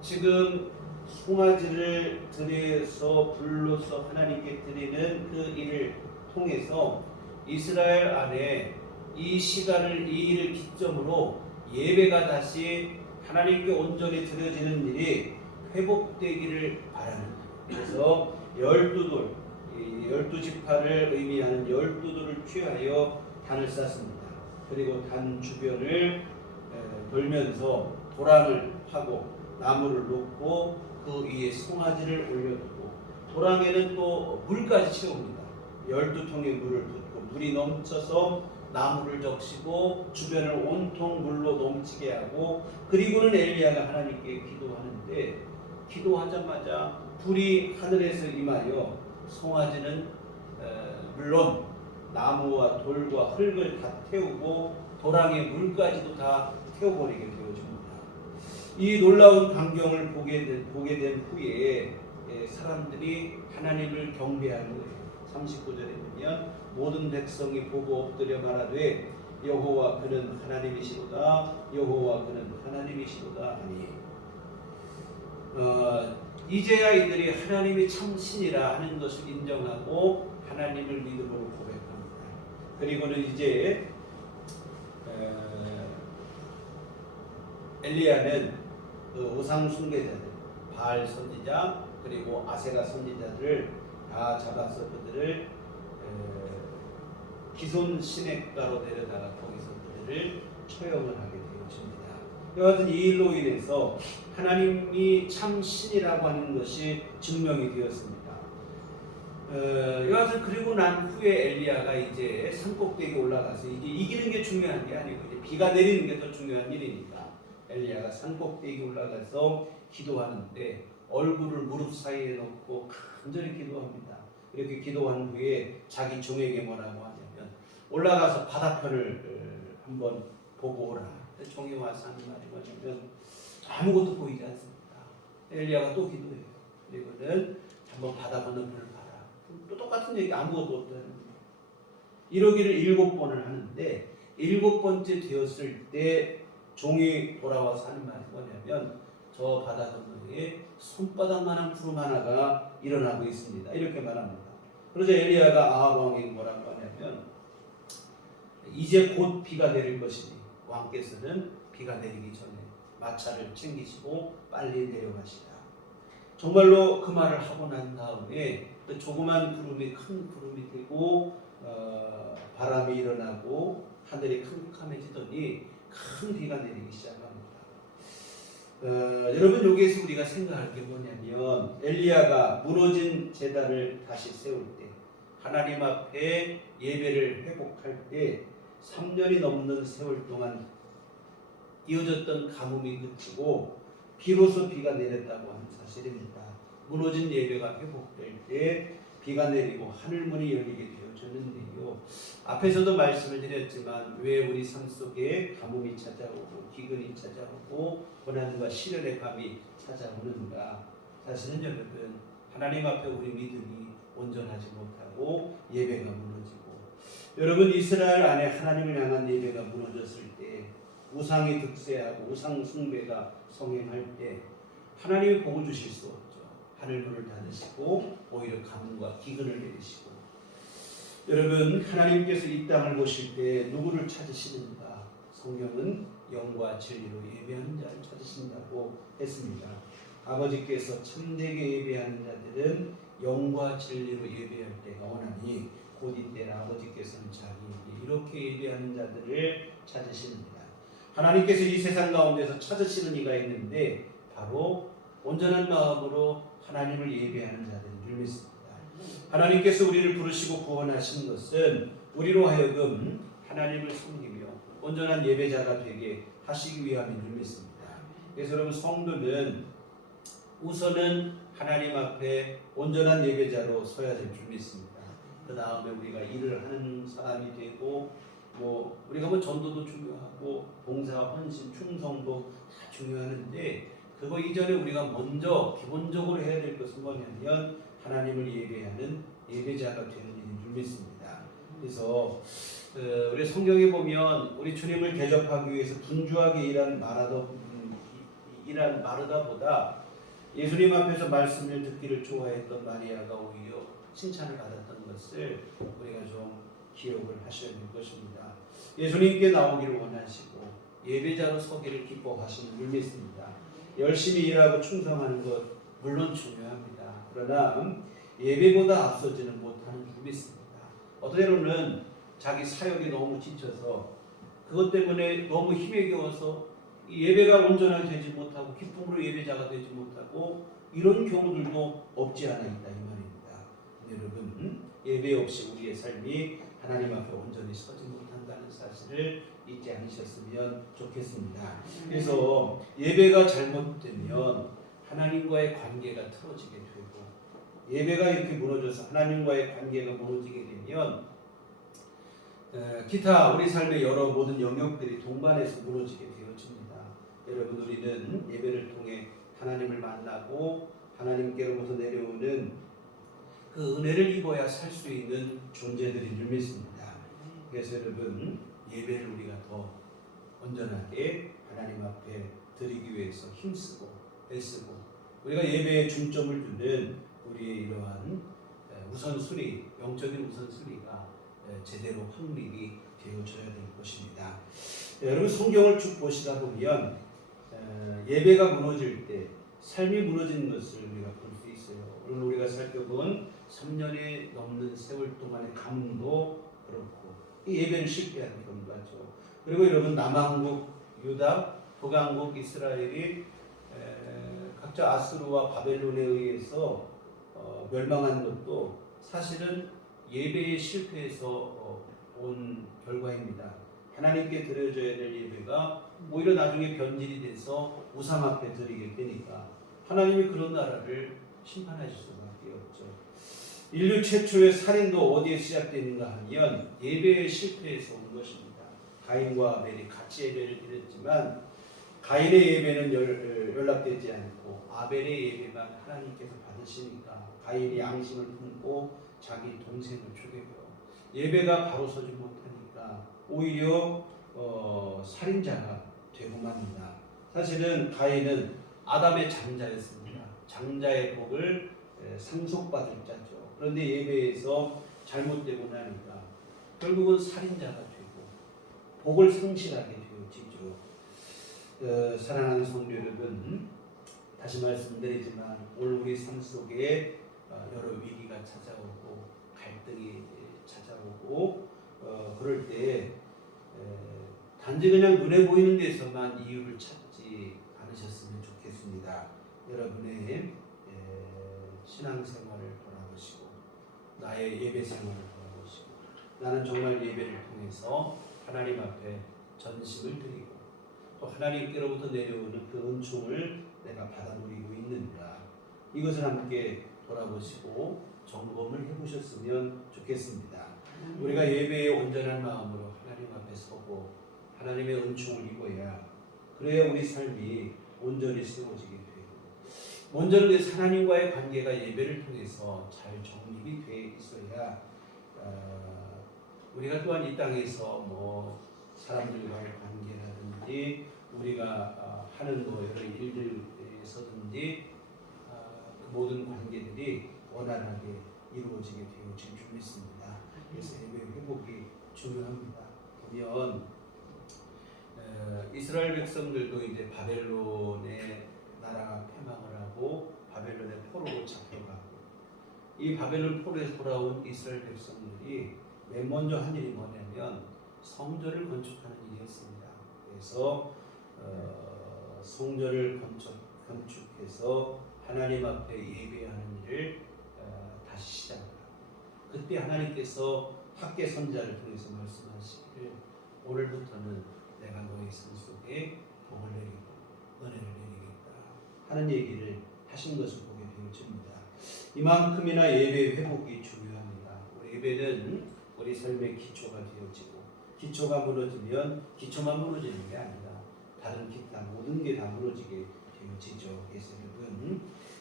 지금 송아지를 드려서 불로서 하나님께 드리는 그 일을 통해서 이스라엘 안에 이 시간을 이 일을 기점으로 예배가 다시 하나님께 온전히 드려지는 일이 회복되기를 바라는 그래서 12돌 12지파를 의미하는 12돌을 취하여 단을 쌓습니다. 그리고 단 주변을 돌면서 도랑을 파고 나무를 놓고 그 위에 송아지를 올려두고 도랑에는 또 물까지 채웁니다. 12통의 물을 붓고 물이 넘쳐서 나무를 적시고 주변을 온통 물로 넘치게 하고 그리고는 엘리야가 하나님께 기도하는데 기도하자마자 불이 하늘에서 임하여 송아지는 물론 나무와 돌과 흙을 다 태우고 도랑의 물까지도 다 태워버리게 되어집니다. 이 놀라운 광경을 보게 된 후에 사람들이 하나님을 경배하는 거예요. 39절에 보면 모든 백성이 보고 엎드려 말하되 여호와 그는 하나님이시로다 여호와 그는 하나님이시로다 하니 이제야 이들이 하나님이 참신이라 하는 것을 인정하고 하나님을 믿음으로 고백합니다. 그리고는 이제 엘리야는 그 우상 숭배자들, 바알 선지자 그리고 아세라 선지자들을 다 잡아서 그들을 기손 시냇가로 데려다가 거기서 그들을 처형을 하게 되었습니다. 이와 같은 이 일로 인해서 하나님이 참 신이라고 하는 것이 증명이 되었습니다. 이와 같은 그리고 난 후에 엘리야가 이제 산꼭대기에 올라가서 이게 이기는 게 중요한 게 아니고 이제 비가 내리는 게 더 중요한 일이니까 엘리야가 산꼭대기에 올라가서 기도하는데 얼굴을 무릎 사이에 놓고 간절히 기도합니다. 이렇게 기도한 후에 자기 종에게 뭐라고 하냐면 올라가서 바다편을 한번 보고 오라. 종이 와서 하는 말이 뭐냐면 아무것도 보이지 않습니다. 엘리야가 또 기도해요. 그리고는 한번 바다 건너편을 봐라. 또 똑같은 얘기 아무것도 없다는 거예요. 이러기를 7번을 하는데 7번째 되었을 때 종이 돌아와서 하는 말이 뭐냐면 저 바다 건너에 손바닥만한 구름 하나가 일어나고 있습니다. 이렇게 말합니다. 그러자 엘리야가 아합 왕에게 뭐라고 하냐면 이제 곧 비가 내릴 것이니 왕께서는 비가 내리기 전에 마차를 챙기시고 빨리 내려가시라. 정말로 그 말을 하고 난 다음에 그 조그만 구름이 큰 구름이 되고 바람이 일어나고 하늘이 캄캄해지더니 큰 비가 내리기 시작합니다. 여러분 여기에서 우리가 생각할 게 뭐냐면 엘리야가 무너진 제단을 다시 세울 때 하나님 앞에 예배를 회복할 때 3년이 넘는 세월 동안 이어졌던 가뭄이 그치고 비로소 비가 내렸다고 하는 사실입니다. 무너진 예배가 회복될 때 비가 내리고 하늘문이 열리게 되어졌는데요. 앞에서도 말씀을 드렸지만 왜 우리 삶 속에 가뭄이 찾아오고 기근이 찾아오고 고난과 시련의 밤이 찾아오는가? 사실은 여러분 하나님 앞에 우리 믿음이 온전하지 못하고 예배가 무너지고 여러분 이스라엘 안에 하나님을 향한 예배가 무너졌을 때 우상이 득세하고 우상 숭배가 성행할 때 하나님이 복을 주실 수 없죠. 하늘문을 닫으시고 오히려 가뭄과 기근을 내리시고 여러분 하나님께서 이 땅을 보실 때 누구를 찾으시는가? 성경은 영과 진리로 예배하는 자를 찾으신다고 했습니다. 아버지께서 참되게 예배하는 자들은 영과 진리로 예배할 때가 오나니 곧 이때라 아버지께서는 자기에게 이렇게 예배하는 자들을 찾으시느니라. 하나님께서 이 세상 가운데서 찾으시는 이가 있는데 바로 온전한 마음으로 하나님을 예배하는 자들인 줄 믿습니다. 하나님께서 우리를 부르시고 구원하신 것은 우리로 하여금 하나님을 섬기며 온전한 예배자가 되게 하시기 위함인 줄 믿습니다. 그래서 여러분 성도는 우선은 하나님 앞에 온전한 예배자로 서야 될 줄 믿습니다. 그 다음에 우리가 일을 하는 사람이 되고 우리가 전도도 중요하고 봉사, 헌신, 충성도 다 중요하는데 그거 이전에 우리가 먼저 기본적으로 해야 될 것은 뭐냐면 하나님을 예배하는 예배자가 되는 일인 줄 믿습니다. 그래서 우리 성경에 보면 우리 주님을 대접하기 위해서 분주하게 일한 마르다보다 예수님 앞에서 말씀을 듣기를 좋아했던 마리아가 오히려 칭찬을 받았던 것을 우리가 좀 기억을 하셔야 될 것입니다. 예수님께 나오기를 원하시고 예배자로 서기를 기뻐하시는 줄 믿습니다. 열심히 일하고 충성하는 것 물론 중요합니다. 그러나 예배보다 앞서지는 못하는 줄 믿습니다. 어떤 때로는 자기 사역이 너무 지쳐서 그것 때문에 너무 힘에 겨워서 예배가 온전하게 되지 못하고 기쁨으로 예배자가 되지 못하고 이런 경우들도 없지 않아 있다 이 말입니다. 여러분 예배 없이 우리의 삶이 하나님 앞에 온전히 서지 못한다는 사실을 잊지 않으셨으면 좋겠습니다. 그래서 예배가 잘못되면 하나님과의 관계가 틀어지게 되고 예배가 이렇게 무너져서 하나님과의 관계가 무너지게 되면 기타 우리 삶의 여러 모든 영역들이 동반해서 무너지게 되어집니다. 여러분 우리는 예배를 통해 하나님을 만나고 하나님께로부터 내려오는 그 은혜를 입어야 살 수 있는 존재들인 줄 믿습니다. 그래서 여러분 예배를 우리가 더 온전하게 하나님 앞에 드리기 위해서 힘쓰고 애쓰고 우리가 예배에 중점을 두는 우리의 이러한 우선순위, 영적인 우선순위가 제대로 확립이 되어져야 될 것입니다. 여러분 성경을 쭉 보시다 보면 예배가 무너질 때 삶이 무너지는 것을 우리가 볼 수 있어요. 오늘 우리가 살펴본 3년이 넘는 세월 동안의 감도 그렇고 이 예배를 실패한 경우죠. 그리고 여러분 남한국 유다, 북한국 이스라엘이 각자 아수르와 바벨론에 의해서 멸망한 것도 사실은 예배의 실패에서 온 결과입니다. 하나님께 드려져야 될 예배가 오히려 나중에 변질이 돼서 우상 앞에 드리게 되니까 하나님이 그런 나라를 심판하실 수밖에 없죠. 인류 최초의 살인도 어디에 시작되는가 하면 예배의 실패에서 온 것입니다. 가인과 아벨이 같이 예배를 드렸지만 가인의 예배는 연락되지 않고 아벨의 예배만 하나님께서 받으시니까 가인이 양심을 품고 자기 동생을 죽여요. 예배가 바로 서지 못하니까 오히려 살인자가 되고 맙니다. 사실은 가인은 아담의 장자였습니다. 장자의 복을 상속받을 자죠. 그런데 예배에서 잘못되고 나니까 결국은 살인자가 되고 복을 상실하게 되어지죠. 사랑하는 성도 여러분, 다시 말씀드리지만 오늘 우리 삶 속에 여러 위기가 찾아오고 갈등이 찾아오고 그럴 때 단지 그냥 눈에 보이는 데서만 이유를 찾지 않으셨으면 좋겠습니다. 여러분의 신앙생활을 돌아보시고 나의 예배 생활을 돌아보시고 나는 정말 예배를 통해서 하나님 앞에 전심을 드리고 또 하나님께로부터 내려오는 그 은총을 내가 받아 누리고 있는가, 이것을 함께 돌아보시고 점검을 해보셨으면 좋겠습니다. 우리가 예배에 온전한 마음으로 하나님 앞에 서고 하나님의 은총을 입어야, 그래야 우리 삶이 온전히 세워지게 되고, 먼저는 하나님과의 관계가 예배를 통해서 잘 정립이 돼 있어야 우리가 또한 이 땅에서 사람들과의 관계라든지 우리가 하는 여러 일들에서든지 그 모든 관계들이 원활하게 이루어지게 되어질 줄 믿습니다. 그래서 예배 회복이 중요합니다. 보면 이스라엘 백성들도 이제 바벨론의 나라가 패망을 하고 바벨론의 포로로 잡혀가고, 이 바벨론 포로에서 돌아온 이스라엘 백성들이 맨 먼저 한 일이 뭐냐면 성전을 건축하는 일이었습니다. 그래서 성전을 건축해서 하나님 앞에 예배하는 일을 다시 시작하고, 그때 하나님께서 학개 선자를 통해서 말씀하시기를 오늘부터는 내가 너의 삶 속에 복을 내리고 은혜를 내리겠다 하는 얘기를 하신 것을 보게 되어집니다. 이만큼이나 예배 회복이 중요합니다. 우리 예배는 우리 삶의 기초가 되어지고, 기초가 무너지면 기초만 무너지는 게 아니라 다른 기타 모든 게 다 무너지게 되어지죠. 그래서 여러분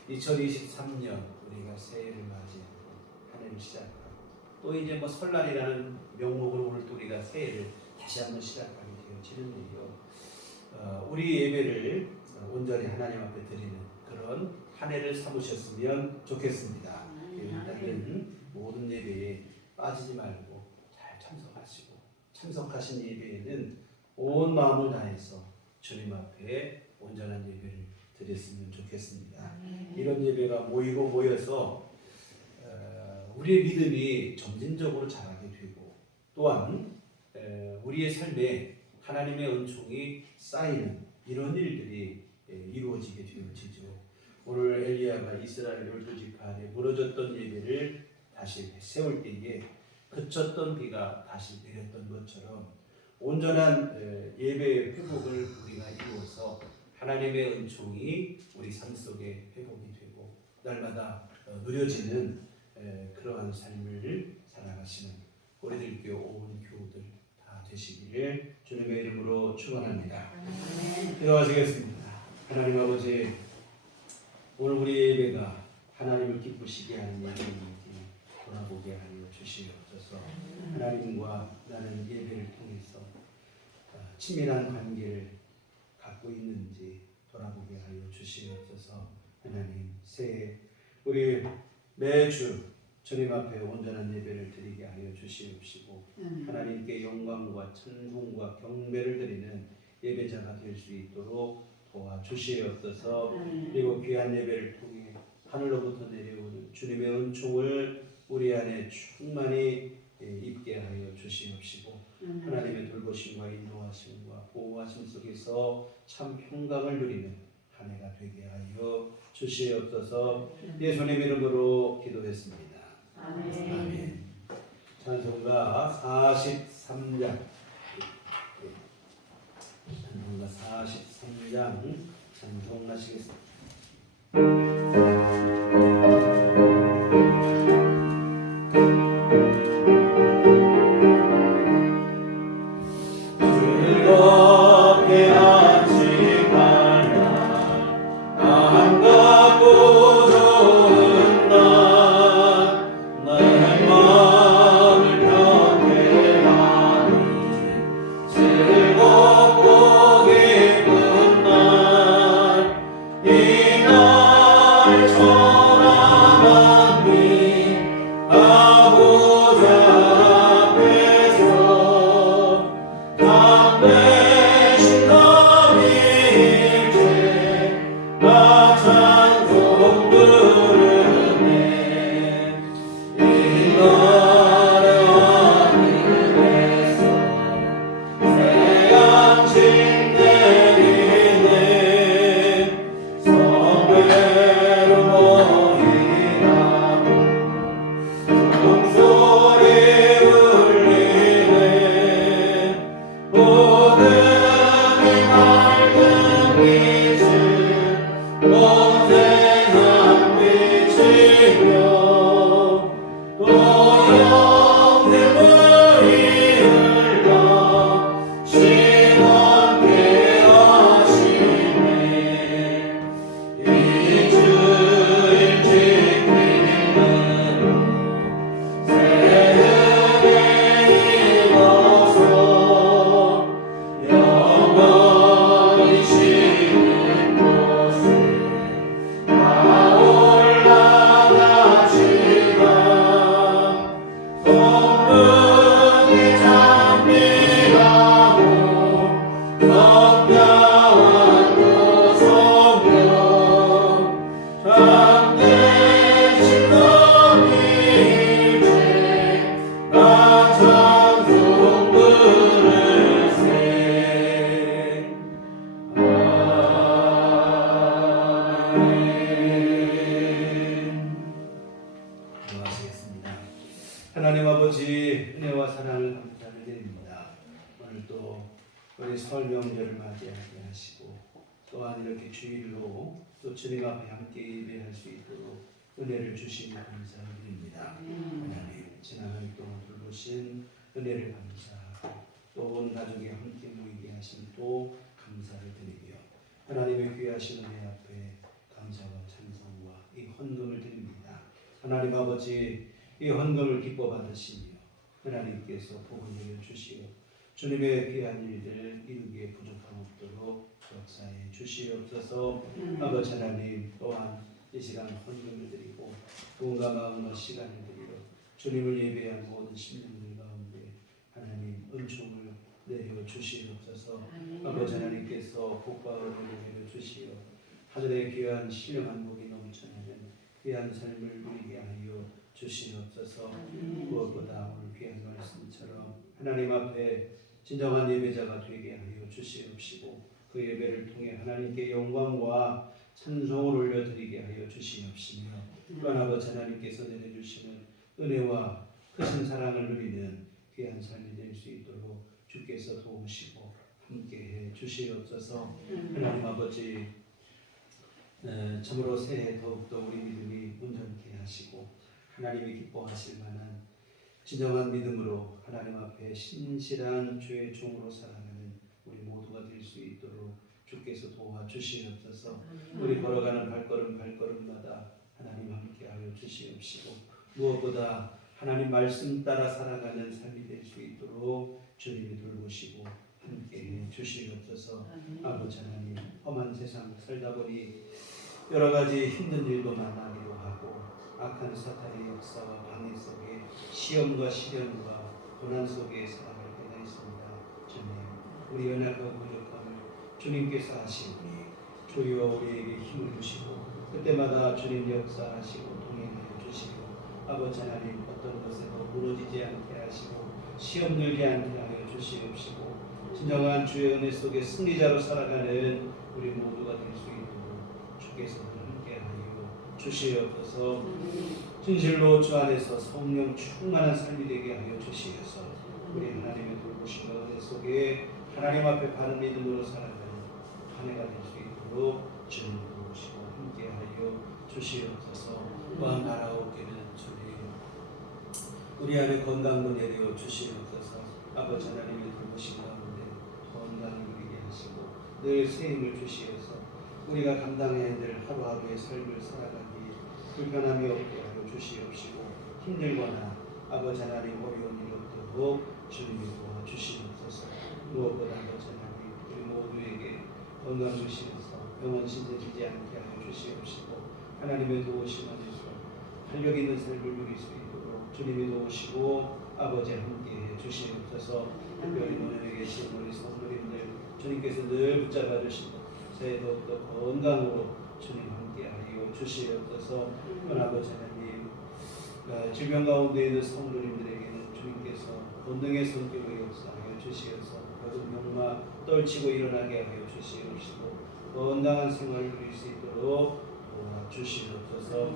2023년 우리가 새해를 맞이하고 한 해를 시작하고 또 이제 설날이라는 명목으로 오늘 또 우리가 새해를 다시 한번 시작하게 되어지는데요. 우리 예배를 온전히 하나님 앞에 드리는 그런 한 해를 삼으셨으면 좋겠습니다. 일단은 모든 예배에 빠지지 말고 잘 참석하시고, 참석하신 예배에는 온 마음을 다해서 주님 앞에 온전한 예배를 드렸으면 좋겠습니다. 이런 예배가 모여서 우리의 믿음이 점진적으로 자라게 되고, 또한 우리의 삶에 하나님의 은총이 쌓이는 이런 일들이 이루어지게 되어지죠. 오늘 엘리야가 이스라엘 12지파에 무너졌던 예배를 다시 세울 때에 그쳤던 비가 다시 내렸던 것처럼 온전한 예배의 회복을 우리가 이루어서 하나님의 은총이 우리 삶 속에 회복이 되고 날마다 누려지는 그러한 삶을 살아가시는 우리들 교회 온 교우들 다 되시기를 주님의 이름으로 축원합니다. 기도하시겠습니다. 하나님 아버지, 오늘 우리 예배가 하나님을 기쁘시게 하는 예배인지 돌아보게 하여 주시옵소서. 하나님과 나는 예배를 통해서 친밀한 관계를 갖고 있는지 돌아보게 하여 주시옵소서. 하나님, 새해 우리 매주 주님 앞에 온전한 예배를 드리게 하여 주시옵시고, 하나님께 영광과 찬송과 경배를 드리는 예배자가 될 수 있도록 도와주시옵소서. 그리고 귀한 예배를 통해 하늘로부터 내려오는 주님의 은총을 우리 안에 충만히 입게 하여 주시옵시고 하나님의 돌보심과 인도하심과 보호하심 속에서 참 평강을 누리는 한 해가 되게 하여 주시옵소서. 예수님 이름으로 기도했습니다. 아멘. 찬송가 43장 찬송가 43장 찬송하시겠습니다. 즐겁게 하지 말라 반갑고 좋은 날 나의 마음을 편케 하니 즐겁고 기쁜 날 이 날 천하만미 아버지 앞에서 담대신 너일체 나 찬송 부르네 이 나라 하늘에서 새한침 내리네 성배로 모이라고 종소리 울리네 모든이 밝은 빛을 온 세상 비치며 또 영생물이 흘러 시원케 하시네 이 주일 지키는 새해에 입어서 영원히 쉬는 곳에 다 올라가시라 성령이 찬미하고 성자와도 성령 참되신 너일체 나 찬송 부르세 아멘. 기도하시겠습니다. 하나님 아버지 은혜와 사랑을 감사를 드립니다. 오늘 또 우리 설 명절을 맞이하게 하시고 또한 이렇게 주일로 또 주님 앞에 함께 예배할 수 있도록 은혜를 주시니 감사를 드립니다. 하나님 지난 한 해 동안 돌보신 은혜를 감사하고 또 온 가족이 함께 모이게 하신 또 감사를 드리며 하나님의 귀하신 은혜 앞에 감사와 찬송과 이 헌금을 드립니다. 하나님 아버지 이 헌금을 기뻐 받으시며 하나님께서 복을 내려 주시어 주님의 귀한 일들을 이루기에 부족함 없도록 역사해 주시옵소서. 아버지 하나님 또한 이 시간 헌금을 드리고 돈과 마음과 시간을 드리러 주님을 예배한 모든 심령들 가운데 하나님 은총을 내려 주시옵소서. 아버지 하나님께서 복과 은혜를 내려 주시어 하늘의 귀한 신령한 복이 넘쳐나는 귀한 삶을 누리게 하여 주시옵소서. 무엇보다 오늘 귀한 말씀처럼 하나님 앞에 진정한 예배자가 되게 하여 주시옵시고 그 예배를 통해 하나님께 영광과 찬송을 올려드리게 하여 주시옵시며 또한 아버지 하나님께서 내려주시는 은혜와 크신 사랑을 누리는 귀한 삶이 될 수 있도록 주께서 도우시고 함께해 주시옵소서. 하나님 아버지 참으로 새해 더욱더 우리 믿음이 온전케 하시고 하나님이 기뻐하실 만한 진정한 믿음으로 하나님 앞에 신실한 주의 종으로 살아가는 우리 모두가 될 수 있도록 주께서 도와주시옵소서. 우리 걸어가는 발걸음마다 하나님 함께하여 주시옵시고 무엇보다 하나님 말씀 따라 살아가는 삶이 될 수 있도록 주님이 돌보시고 함께해 주시옵소서. 아버지 하나님 험한 세상 살다 보니 여러 가지 힘든 일도 만나기도 하고 악한 사탄의 역사와 방해 속에 시험과 시련과 고난 속에 살아갈 때가 있습니다. 주님 우리 연약하고 부족함을 주님께서 아시오니 주여 우리에게 힘을 주시고 그때마다 주님 역사하시고 동행하여 주시고 아버지 하나님 어떤 것에도 무너지지 않게 하시고 시험 들게 않게 하여 주시옵시고 진정한 주의 은혜 속에 승리자로 살아가는 우리 모두가 될 수 있도록 주께서 함께하여 주시옵소서. 진실로 주 안에서 성령 충만한 삶이 되게 하여 주시옵소서. 우리 하나님의 돌보심과 은혜 속에 하나님 앞에 바른 믿음으로 살아가는 한 해가 될 수 있도록 주님 돌보시고 함께하여 주시옵소서. 또한 날아오기는 주님 우리 안에 건강도 내려 주시옵소서. 아버지 하나님의 돌보심 가운데 건강을 누리게 하시고 늘 새 힘을 주시어서 우리가 감당해야 될 하루하루의 삶을 살아가기 불편함이 없게 하여 주시옵시고 힘들거나 아버지 하나님 어려운 일 없도록 주님이 도와주시옵소서. 무엇보다 아버지 하나님 우리 모두에게 건강 주시면서 병원 신세지지 않게 하여 주시옵시고 하나님의 도우심 안에서 활력 있는 삶을 누릴 수 있도록 주님이 도우시고 아버지 함께해 주시옵소서. 특별히 노년에 계신 우리 성도님들 주님께서 늘 붙잡아 주시고 새해 더욱더 건강으로 주님 함께하여 주시옵소서. 아버지 하나님 질병 가운데 있는 성도님들에게는 주님께서 본능의 성격을 역사하여 주시어서 거듭 명마 떨치고 일어나게 하여 주시옵시고 건강한 생활을 누릴 수 있도록 도와주시옵소서.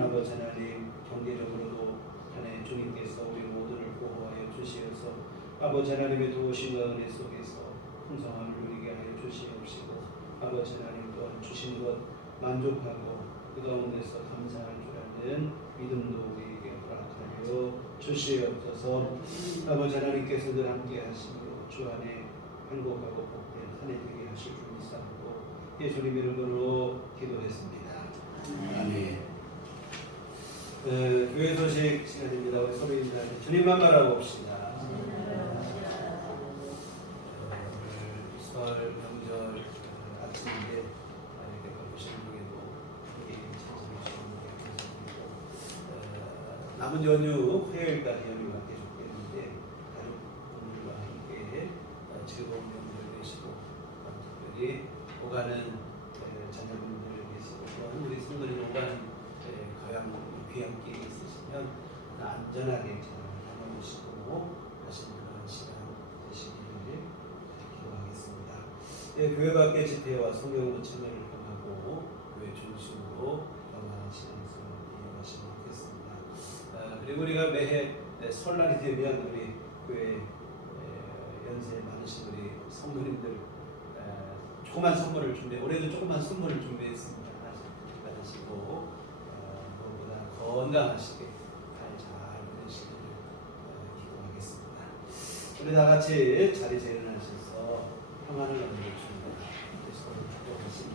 아버지 하나님 경제적으로도 하나님 주님께서 우리 모두를 보호하여 주시어서 아버지 하나님의 도우심과 은혜 속에서 풍성함을 누리게 하여 주시옵시고 아버지 하나님 또한 주신 것 만족하고 그 가운데서 감사할 줄 아는 믿음도 우리에게 허락하여 주시옵소서. 아버지 하나님께서 늘 함께 하시며 주 안에 행복하고 복된 한 해 되게 하실 줄 믿사오고 예수님 이름으로 기도했습니다. 아멘. 교회 소식 시간입니다. 우리 서로인들한테 주님만 바라봅시다. 설 명절 아침인데 이렇게 바쁘신 중에도 찾아주시는 분들 남은 연휴 화요일까지 연휴가 계속되는데 가족분들과 함께 즐거운 명절 되시고 특별히 오가는 자녀분들을 위해서 또한 우리 성도님 오가는 가양 귀향길이 있으시면 안전하게 잘 다녀오시고 하시는 그런 시간 되시기를 기도하겠습니다. 교회 밖에 집회와 성경 모침을 경하고 교회 중심으로 경하시는 것을 이해하시면 좋겠습니다. 그리고 우리가 매해 설날이 되면 우리 교회 연세 많으신 우리 성도님들 조그만 선물을 올해도 조그만 선물을 준비했습니다. 받으시고 무엇보다 건강하시게 잘 보내시기를 기도하겠습니다. 우리 다 같이 자리 재련하셔서 평안을 얻으십니다. 서로 축복하시며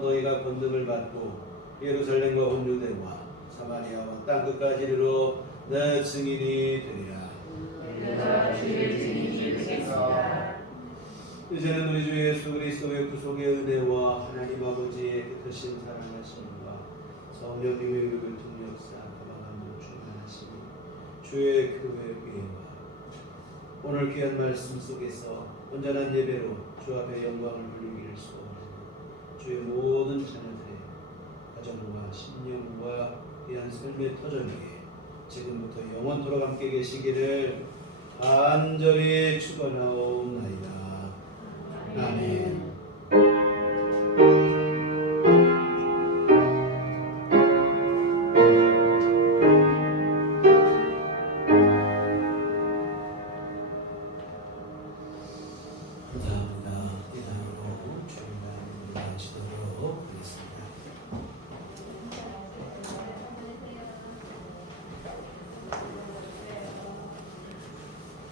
너희가 권능을 받고 예루살렘과 온 유대와 사마리아와 땅끝까지 이르러 내 증인이 되리라. 내가 주의 증인이 되겠습니다. 이제는 우리 주 예수 그리스도의 구속의 은혜와 하나님 아버지의 뜻하신 사랑하심과 성령님의 의를 통역사 가방함으로 충만하시니 주의 교회 위에와 오늘 귀한 말씀 속에서 온전한 예배로 주 앞에 영광을 돌리기를 소원하며 주의 모든 자녀들의 가정과 신령과 귀한 삶의 터전위에 지금부터 영원토록 함께 계시기를 간절히 축원하옵나이다. 아멘.